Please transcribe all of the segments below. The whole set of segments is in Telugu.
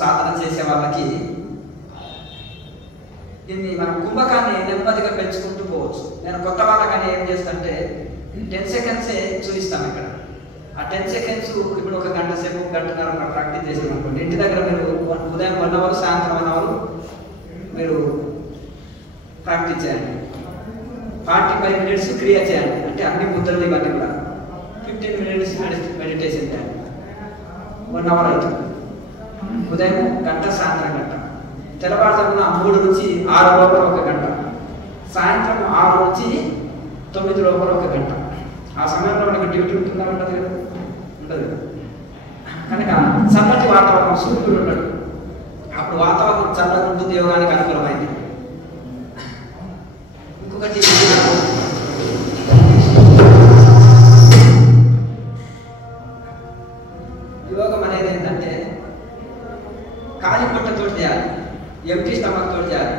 సాధన చేసే వాళ్ళకి దీన్ని మనం కుంభకాన్ని నెమ్మదిగా పెంచుకుంటూ పోవచ్చు. నేను కొత్త వాళ్ళకని ఏం చేస్తానంటే 10 సెకండ్సే చూపిస్తాను ఇక్కడ. ఆ 10 సెకండ్స్ ఇప్పుడు ఒక గంట సేపు గంటన్నర ప్రాక్టీస్ చేసాం అనుకోండి. ఇంటి దగ్గర మీరు ఉదయం 1 అవర్ సాయంత్రం 1 అవర్ మీరు ప్రాక్టీస్ చేయండి. 45 మినిట్స్ క్రియ చేయండి. అంటే అన్ని ముద్రలు ఇవన్నీ కూడా 15 మినిట్స్ మెడిటేషన్ చేయండి. 1 అవర్ అవుతుంది. ఉదయం గంట సాయంత్రం గంట, తెల్లవారుజామున 3 నుంచి 6 లోపల 1 గంట, సాయంత్రం 6 నుంచి 9 లోపల 1 గంట. ఆ సమయంలో మనకు డ్యూటీ ఉంటుందా ఉండదు కదా, ఉండదు. కనుక చల్లటి వాతావరణం, సూర్యుడు ఉండడు, అప్పుడు వాతావరణం చల్లగా ఉంటుంది, యోగానికి అనుకూలమైంది. ఇంకొకటి యోగం అనేది ఏంటంటే ఖాళీ పొట్టతో చేయాలి, ఎంటీ స్టమక్ తోటి చేయాలి.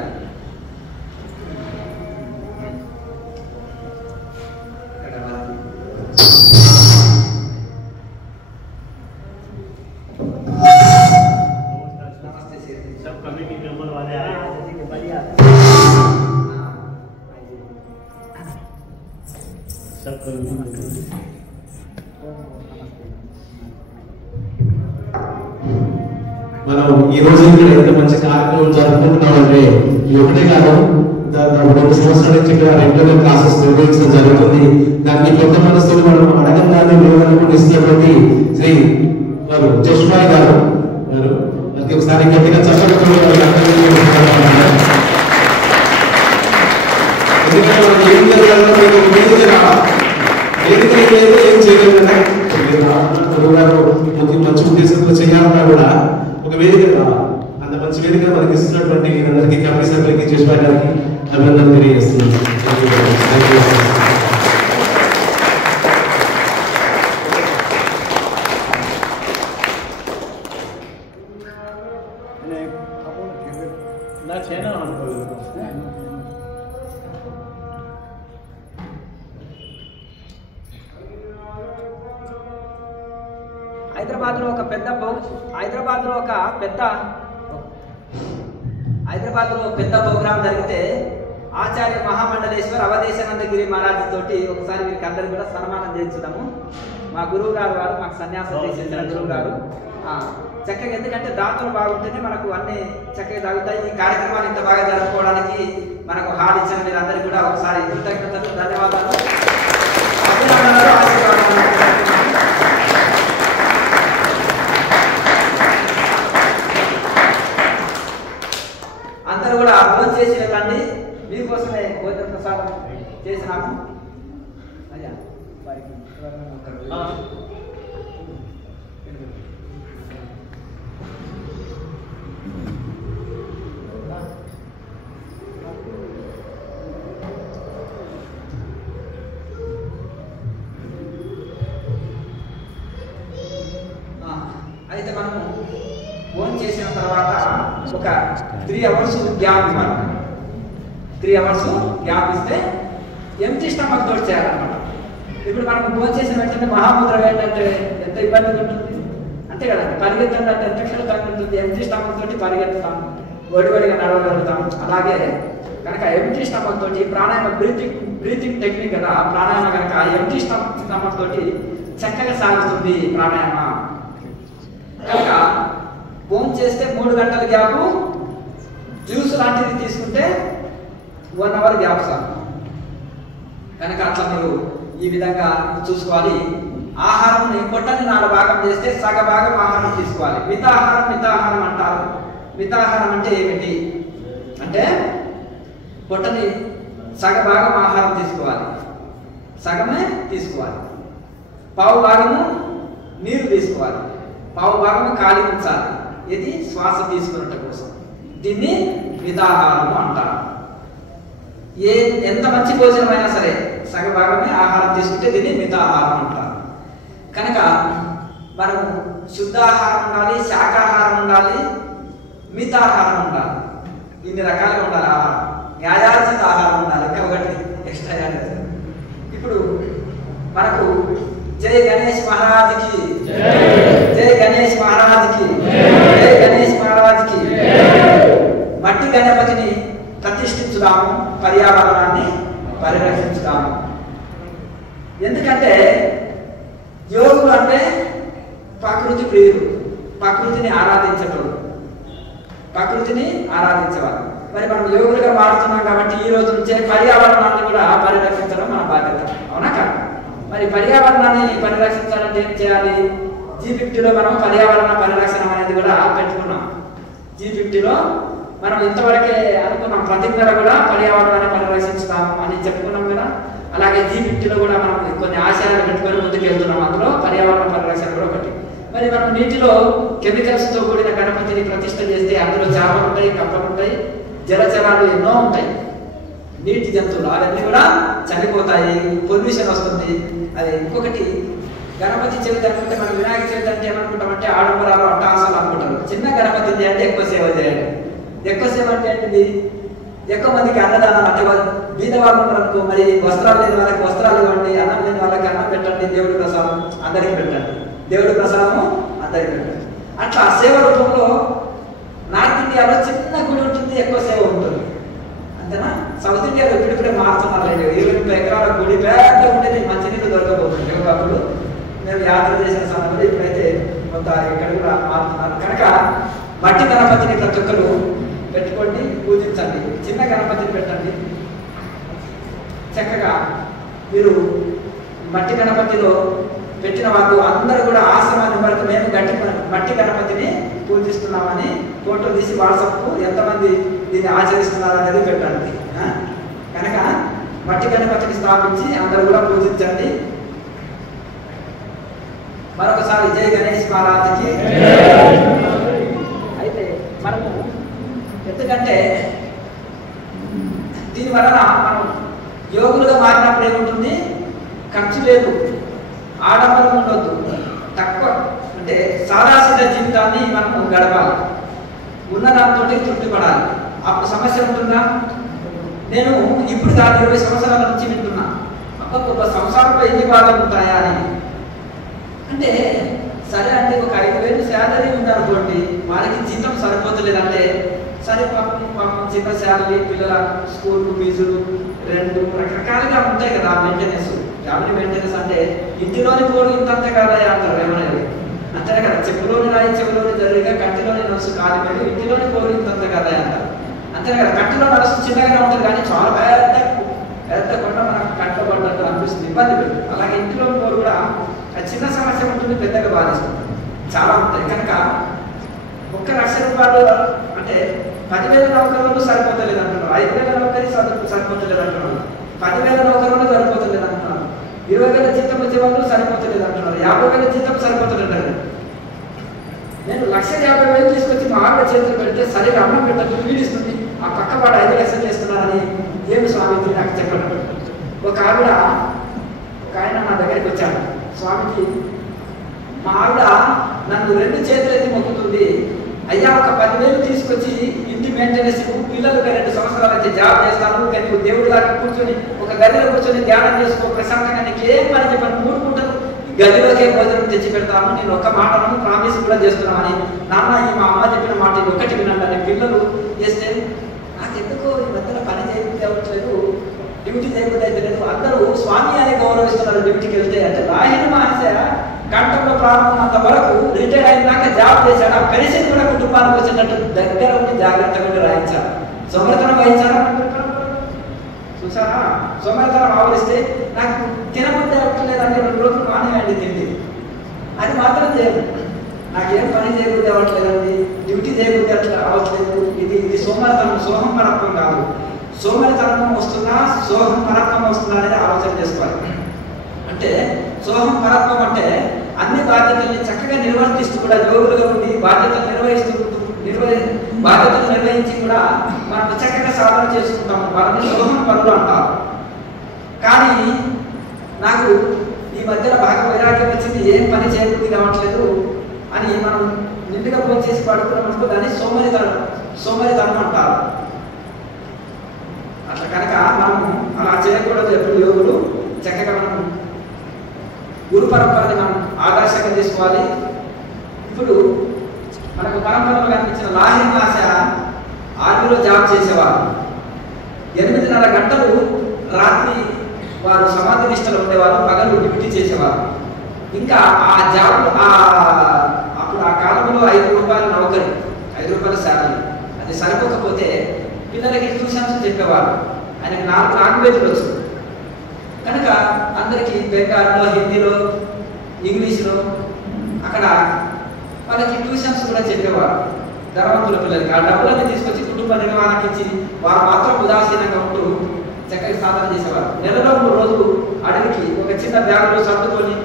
మనం ఈ రోజు ఇక్కడ ఎంత మంచి కార్యక్రమం జరుపుకుంటున్నామంటే ఒకటే కాదు, 2 సంవత్సరాల నుంచి ఇక్కడ రెగ్యులర్ క్లాసెస్ నిర్వహించడం జరుగుతుంది. దానికి పెద్ద మనసుతో మనం అడగంగానే వివరణ ఇస్తున్నటువంటి శ్రీ వారు జస్వాయ్ గారు వారికి ఒకసారి గట్టిగా చెప్పడం ఏం చేయగలరు. మంచి ఉద్దేశంతో చేయాలన్నా కూడా ఒక వేదిక అంత మంచి వేదిక మనకి ఇస్తున్నటువంటి వీరందరికీ కమిటీ సభ్యులకి జస్వాయ్ గారికి అభినందనలు తెలియజేస్తున్నాను. హైదరాబాద్లో పెద్ద ప్రోగ్రాం జరిగితే ఆచార్య మహామండలేశ్వర్ అవధేశానందగిరి మహారాజ్ తోటి ఒకసారి వీరికి అందరికి కూడా సన్మానం చేయించడము. మా గురువు గారు మాకు సన్యాసం చేసేసిన గురువు గారు చక్కగా, ఎందుకంటే దాతలు బాగుంటేనే మనకు అన్ని చక్కగా జరుగుతాయి. ఈ కార్యక్రమాన్ని ఇంత బాగా జరుపుకోవడానికి మనకు హాల్ ఇచ్చిన మీరు అందరికీ కూడా ఒకసారి కృతజ్ఞతలు, ధన్యవాదాలు, అభినందనలు, ఆశీర్వాదాలు. అందరూ కూడా భోజనం చేసి వెళ్ళండి. మీకోసమే భోజన ప్రసాదం చేసినాము. అయ్యా అయితే మనము భోజనం చేసిన తర్వాత ఒక 3 అవర్స్ గ్యాప్ ఇవ్వాలి. 3 అవర్స్ గ్యాప్ ఇస్తే ఎంటీ స్టమక్ తోటి చేయాలన్నమాట. ఇప్పుడు మనకు భోజనం చేసిన వెంటనే మహాముద్ర ఏంటంటే ఎంత ఇబ్బందిగా ఉంటుంది అంతే కదా, పరిగెత్తండి అంటే ఎంత క్షణం ఉంటుంది. ఎంటీ స్టమక్ తోటి పరిగెత్తుతాం, ఒడివడిగా నడవగలుగుతాం. అలాగే కనుక ఎంటీ స్టమక్ తోటి ప్రాణాయామ బ్రీతింగ్ టెక్నిక్ కదా, ఆ ప్రాణాయామ కనుక ఎంటీ స్టమక్ తోటి చక్కగా సాగుతుంది ప్రాణాయామ. కనుక భోజనం చేస్తే 3 గంటల గ్యాప్, జ్యూస్ లాంటిది తీసుకుంటే 1 అవర్ గ్యాప్ సార్. కనుక అట్లా మీరు ఈ విధంగా చూసుకోవాలి. ఆహారం పొట్టని 4 భాగం చేస్తే సగ భాగం ఆహారం తీసుకోవాలి. మితాహారం అంటారు. మితాహారం అంటే ఏమిటి అంటే పొట్టని సగ భాగం ఆహారం తీసుకోవాలి, సగమే తీసుకోవాలి. పావు భాగము నీరు తీసుకోవాలి, పావు భాగము ఖాళీ ఉంచాలి. ఇది శ్వాస తీసుకున్నట్ట కోసం. దీన్ని మితాహారము అంటారు. ఎంత మంచి భోజనమైనా సరే సగ భాగమే ఆహారం తీసుకుంటే దీన్ని మితాహారం అంటారు. కనుక మనం శుద్ధాహారం ఉండాలి, శాకాహారం ఉండాలి, మితాహారం ఉండాలి. ఇన్ని రకాలుగా ఉండాలి ఆహారం. న్యాయార్జిత ఆహారం ఉండాలి, ఇంకా ఒకటి ఎక్స్ట్రా యాడ్ చేస్తారు. ఇప్పుడు మనకు జై గణేష్ మహారాజ్కి, జై గణేష్ మహారాజ్కి, జై గణేష్ మహారాజ్. గణపతిని ప్రతిష్ఠించుదాము, పర్యావరణాన్ని పరిరక్షించుదాము. ఎందుకంటే యోగులు అంటే ప్రకృతి ప్రియులు, ప్రకృతిని ఆరాధించేటోళ్ళు, ప్రకృతిని ఆరాధించేవారు. మరి మనం యోగులుగా మారుతున్నాం కాబట్టి ఈ రోజు నుంచే పర్యావరణాన్ని కూడా పరిరక్షించడం మన బాధ్యత, అవునా కాదు? మరి పర్యావరణాన్ని పరిరక్షించాలంటే ఏం చేయాలి? G50లో మనం పర్యావరణ పరిరక్షణ అనేది కూడా పెట్టుకున్నాం. G50లో మనం ఇంతవరకే అనుకున్నాం, ప్రతిజ్ఞలో కూడా పర్యావరణాన్ని పరిరక్షించుతాం అని చెప్పుకున్నాం కదా. అలాగే G50లో కూడా మనం కొన్ని ఆశయాలు పెట్టుకొని ముందుకు వెళ్తున్నాం. అందులో పర్యావరణ పరిరక్షణ కూడా ఒకటి. మరి మనం నీటిలో కెమికల్స్ తో కూడిన గణపతిని ప్రతిష్ఠ చేస్తే అందులో చేపలు ఉంటాయి, కప్పలు ఉంటాయి, జలచరాలు ఎన్నో ఉంటాయి, నీటి జంతువులు, అవన్నీ కూడా చనిపోతాయి, పొల్యూషన్ వస్తుంది. అది ఇంకొకటి, గణపతి చవితి అనుకుంటే మనం వినాయక చవితి అంటే ఏమనుకుంటామంటే ఆడంబరాలు అట్టాసాలు అనుకుంటారు. చిన్న గణపతి చేయండి, ఎక్కువ సేవ చేయండి. ఎక్కువ సేవ అంటే ఏంటిది? ఎక్కువ మందికి అన్నదానం, అంటే బీద వాళ్ళు ఉన్నారనుకో, మరి వస్త్రాలు లేని వాళ్ళకి వస్త్రాలు ఇవ్వండి, అన్నం లేని వాళ్ళకి అన్నం పెట్టండి, దేవుడి ప్రసాదం అందరికి పెట్టండి, దేవుడి ప్రసాదము అందరికి పెట్టండి. అట్లా సేవ రూపంలో నార్త్ ఇండియాలో చిన్న గుడి ఉంటుంది, ఎక్కువ సేవ ఉంటుంది, అంతేనా? సౌత్ ఇండియాలో ఇప్పుడిప్పుడే మారుతున్నారు. 20 ఎకరాల గుడి పెద్ద ఉండేది, మంచినీళ్ళు దొరకబోతుంది. యోగాకులు మేము యాత్ర చేసిన సమయంలో ఇప్పుడైతే కొంత ఇక్కడ కూడా మారుతున్నారు. కనుక మట్టి గణపతిని ప్రతి ఒక్కరు పెట్టుకోండి, పూజించండి. చిన్న గణపతిని పెట్టండి. చక్కగా మీరు మట్టి గణపతిలో పెట్టిన వాళ్ళు అందరూ కూడా ఆశ్రమాన్ని వరకు మేము మట్టి గణపతిని పూజిస్తున్నామని ఫోటో తీసి వాట్సాప్ ఎంతమంది దీన్ని ఆచరిస్తున్నారు అనేది పెట్టండి. కనుక మట్టి గణపతిని స్థాపించి అందరూ కూడా పూజించండి. మరొకసారి జై గణేష్ మహారాజుకి. అయితే మనము ఎందుకంటే దీనివలన మనం యోగులుగా మారినప్పుడు ఏముంటుంది? ఖర్చు లేదు, ఆడంబరం ఉండొద్దు, తక్కువ అంటే సాదాసీద జీవితాన్ని మనము గడపాలి, ఉన్నదాంతో తృప్తి పడాలి. అప్పుడు సమస్య ఉంటుందా? నేను ఇప్పుడు దాని 20 సంవత్సరాల నుంచి వింటున్నా, అబ్బా సంసారంలో ఎన్ని బాధలు ఉంటాయా అని. అంటే సరే అంటే ఒక 5,000 శాలరీ ఉందనుకోండి, వాళ్ళకి జీతం సరిపోతలేదంటే సరే పాపం చిన్న శాలరీ, పిల్లల స్కూల్ ఫీజులు, రెంట్, రకరకాలుగా ఉంటాయి కదా మెయింటెనెన్స్. ఫ్యామిలీ మెయింటెనెన్స్ అంటే ఇంటిలోని పోడు ఇంతంత కాదయా అంటారు ఏమనేది, అంతే కదా. చెప్పులోని రాయి చెవులోని జరిగా కంటిలోని నడుసు కాలిపోయి ఇంటిలోని పోడు ఇంతంత కాదయా అంటారు, అంతే కదా. కంటిలో నడుసు చిన్నగానే ఉంటుంది కానీ చాలా పెద్ద కొండ మనకు కట్టబడ్డట్టు అనిపిస్తుంది, ఇబ్బంది పెడుతుంది. అలాగే ఇంటిలో పోడు కూడా చిన్న సమస్య ఉంటుంది, పెద్దగా బాధిస్తుంది, చాలా ఉంటాయి. కనుక 1 లక్ష రూపాయలు అంటే 10,000 నౌకరులు సరిపోతలేదు అంటున్నారు, 5,000 నౌకరీ సరిపోతలేదు అంటున్నారు, 10,000 నౌకరులు సరిపోతలేదు అంటున్నారు, 20,000 జీతం వచ్చే వాళ్ళు సరిపోతలేదు అంటున్నారు, 50,000 జీతం సరిపోతలేదు. నేను 1,50,000 తీసుకొచ్చి మా ఆవిడ చేతులు పెడితే సరిగా అన్నం పెట్టదు, పీడిస్తుంది, ఆ పక్క వాడు 5 లక్షలు చేస్తున్నారని ఏమి స్వామికి నాకు చెప్పడం. ఒక ఆయన నా దగ్గరికి వచ్చాడు, స్వామికి మా ఆవిడ నన్ను 2 చేతులు ఎత్తి మొక్కుతుంది, అయ్యా ఒక 10,000 తీసుకొచ్చి ఇంటి మెయింటెనెన్స్, పిల్లలకి 2 సంవత్సరాలు అయితే జాబ్ చేస్తాను, కానీ నువ్వు దేవుడిలాగా కూర్చొని ఒక గదిలో కూర్చొని ధ్యానం చేసుకో ప్రశాంతంగా, నీకు ఏం పని చెప్పాను, 3 పూటలు గదిలోకే భోజనం తెచ్చి పెడతాను, నేను ఒక్క మాటను ప్రామిస్ కూడా చేస్తున్నామని. నాన్న ఈ మా అమ్మ చెప్పిన మాట ఇది ఒక్కటి వినండి అని పిల్లలు చేస్తే నాకు ఎందుకో ఈ మధ్యలో పని చేయబుద్ధి అవ్వట్లేదు, డ్యూటీ చేయబుద్ధి అయితే లేదు. అందరూ స్వామి అని గౌరవిస్తున్నారు డ్యూటీకి వెళ్తే. అంటే రాయన మహర్షి గంటలో ప్రారంభం వరకు రిటైర్ అయినాక జాబ్ చేశాడు, ఆ పెన్షన్ కూడా కుటుంబానికి వచ్చేటట్టు దగ్గర ఉండి జాగ్రత్తగా రాయించారు, సోమరితనం వహించారా చూసారా? సోమరితనం ఆవరిస్తే నాకు తినబుద్ధి అవ్వట్లేదంటే 2 రోజులు మానేయండి తిండి, అది మాత్రం చేయదు. నాకేం పని చేయబుద్ధి అవ్వట్లేదండి, డ్యూటీ చేయబుద్ధి అట్లా అవ్వట్లేదు, ఇది సోమరితనం, సోహం పరత్వం కాదు. సోమరితనం వస్తుందా సోహం పరత్వం వస్తుందా అనేది ఆలోచన చేసుకోవాలి. అంటే సోహం పరత్వం అంటే అన్ని బాధ్యతల్ని చక్కగా నిర్వర్తిస్తూ కూడా యోగులుగా ఉండి బాధ్యతలు నిర్వహించి కూడా మనం చక్కగా సాధన చేసుకుంటాము, వాళ్ళని సోహం పనులు అంటారు. కానీ నాకు ఈ మధ్యలో బాగా వైరాగ్యం వచ్చింది, ఏం పని చేయబుద్ధి కావట్లేదు అని మనం నిండుగా ఫోన్ చేసి పడుకున్నామనుకో, దాన్ని సోమరితనం అంటారు. అట్లా కనుక మనం అలా చేయకూడదు. ఎప్పుడు యోగులు చక్కగా మనం గురు పరంపరని మనం ఆదర్శంగా తీసుకోవాలి. ఇప్పుడు మనకు పరంపరలో కనిపించిన లాహిరి భాష ఆర్మీలో జాబ్ చేసేవారు. 8.5 గంటలు రాత్రి వారు సమాధి నిష్టలో ఉండేవారు, పగలు డ్యూటీ చేసేవారు. ఇంకా ఆ జాబ్ అప్పుడు ఆ కాలంలో 5 రూపాయల నౌకరి, 5 రూపాయల శాలరీ, అది సరిపోకపోతే పిల్లలకి ట్యూషన్స్ చెప్పేవారు. ఆయనకి 4 లాంగ్వేజ్లు వచ్చు కనుక అందరికీ బెంగాల్లో, హిందీలో, ఇంగ్లీష్లో అక్కడ వాళ్ళకి ట్యూషన్స్ కూడా చెప్పేవారు. ధనవంతుల పిల్లలకి ఆ డబ్బులన్నీ తీసుకొచ్చి కుటుంబ నిర్వహణకి ఇచ్చి వారు మాత్రం ఉదాసీనంగా ఉంటూ చక్కగా సాధన చేసేవారు. నెలలో 3 రోజులు అడవికి ఒక చిన్న బ్యాగులో సర్దుకొని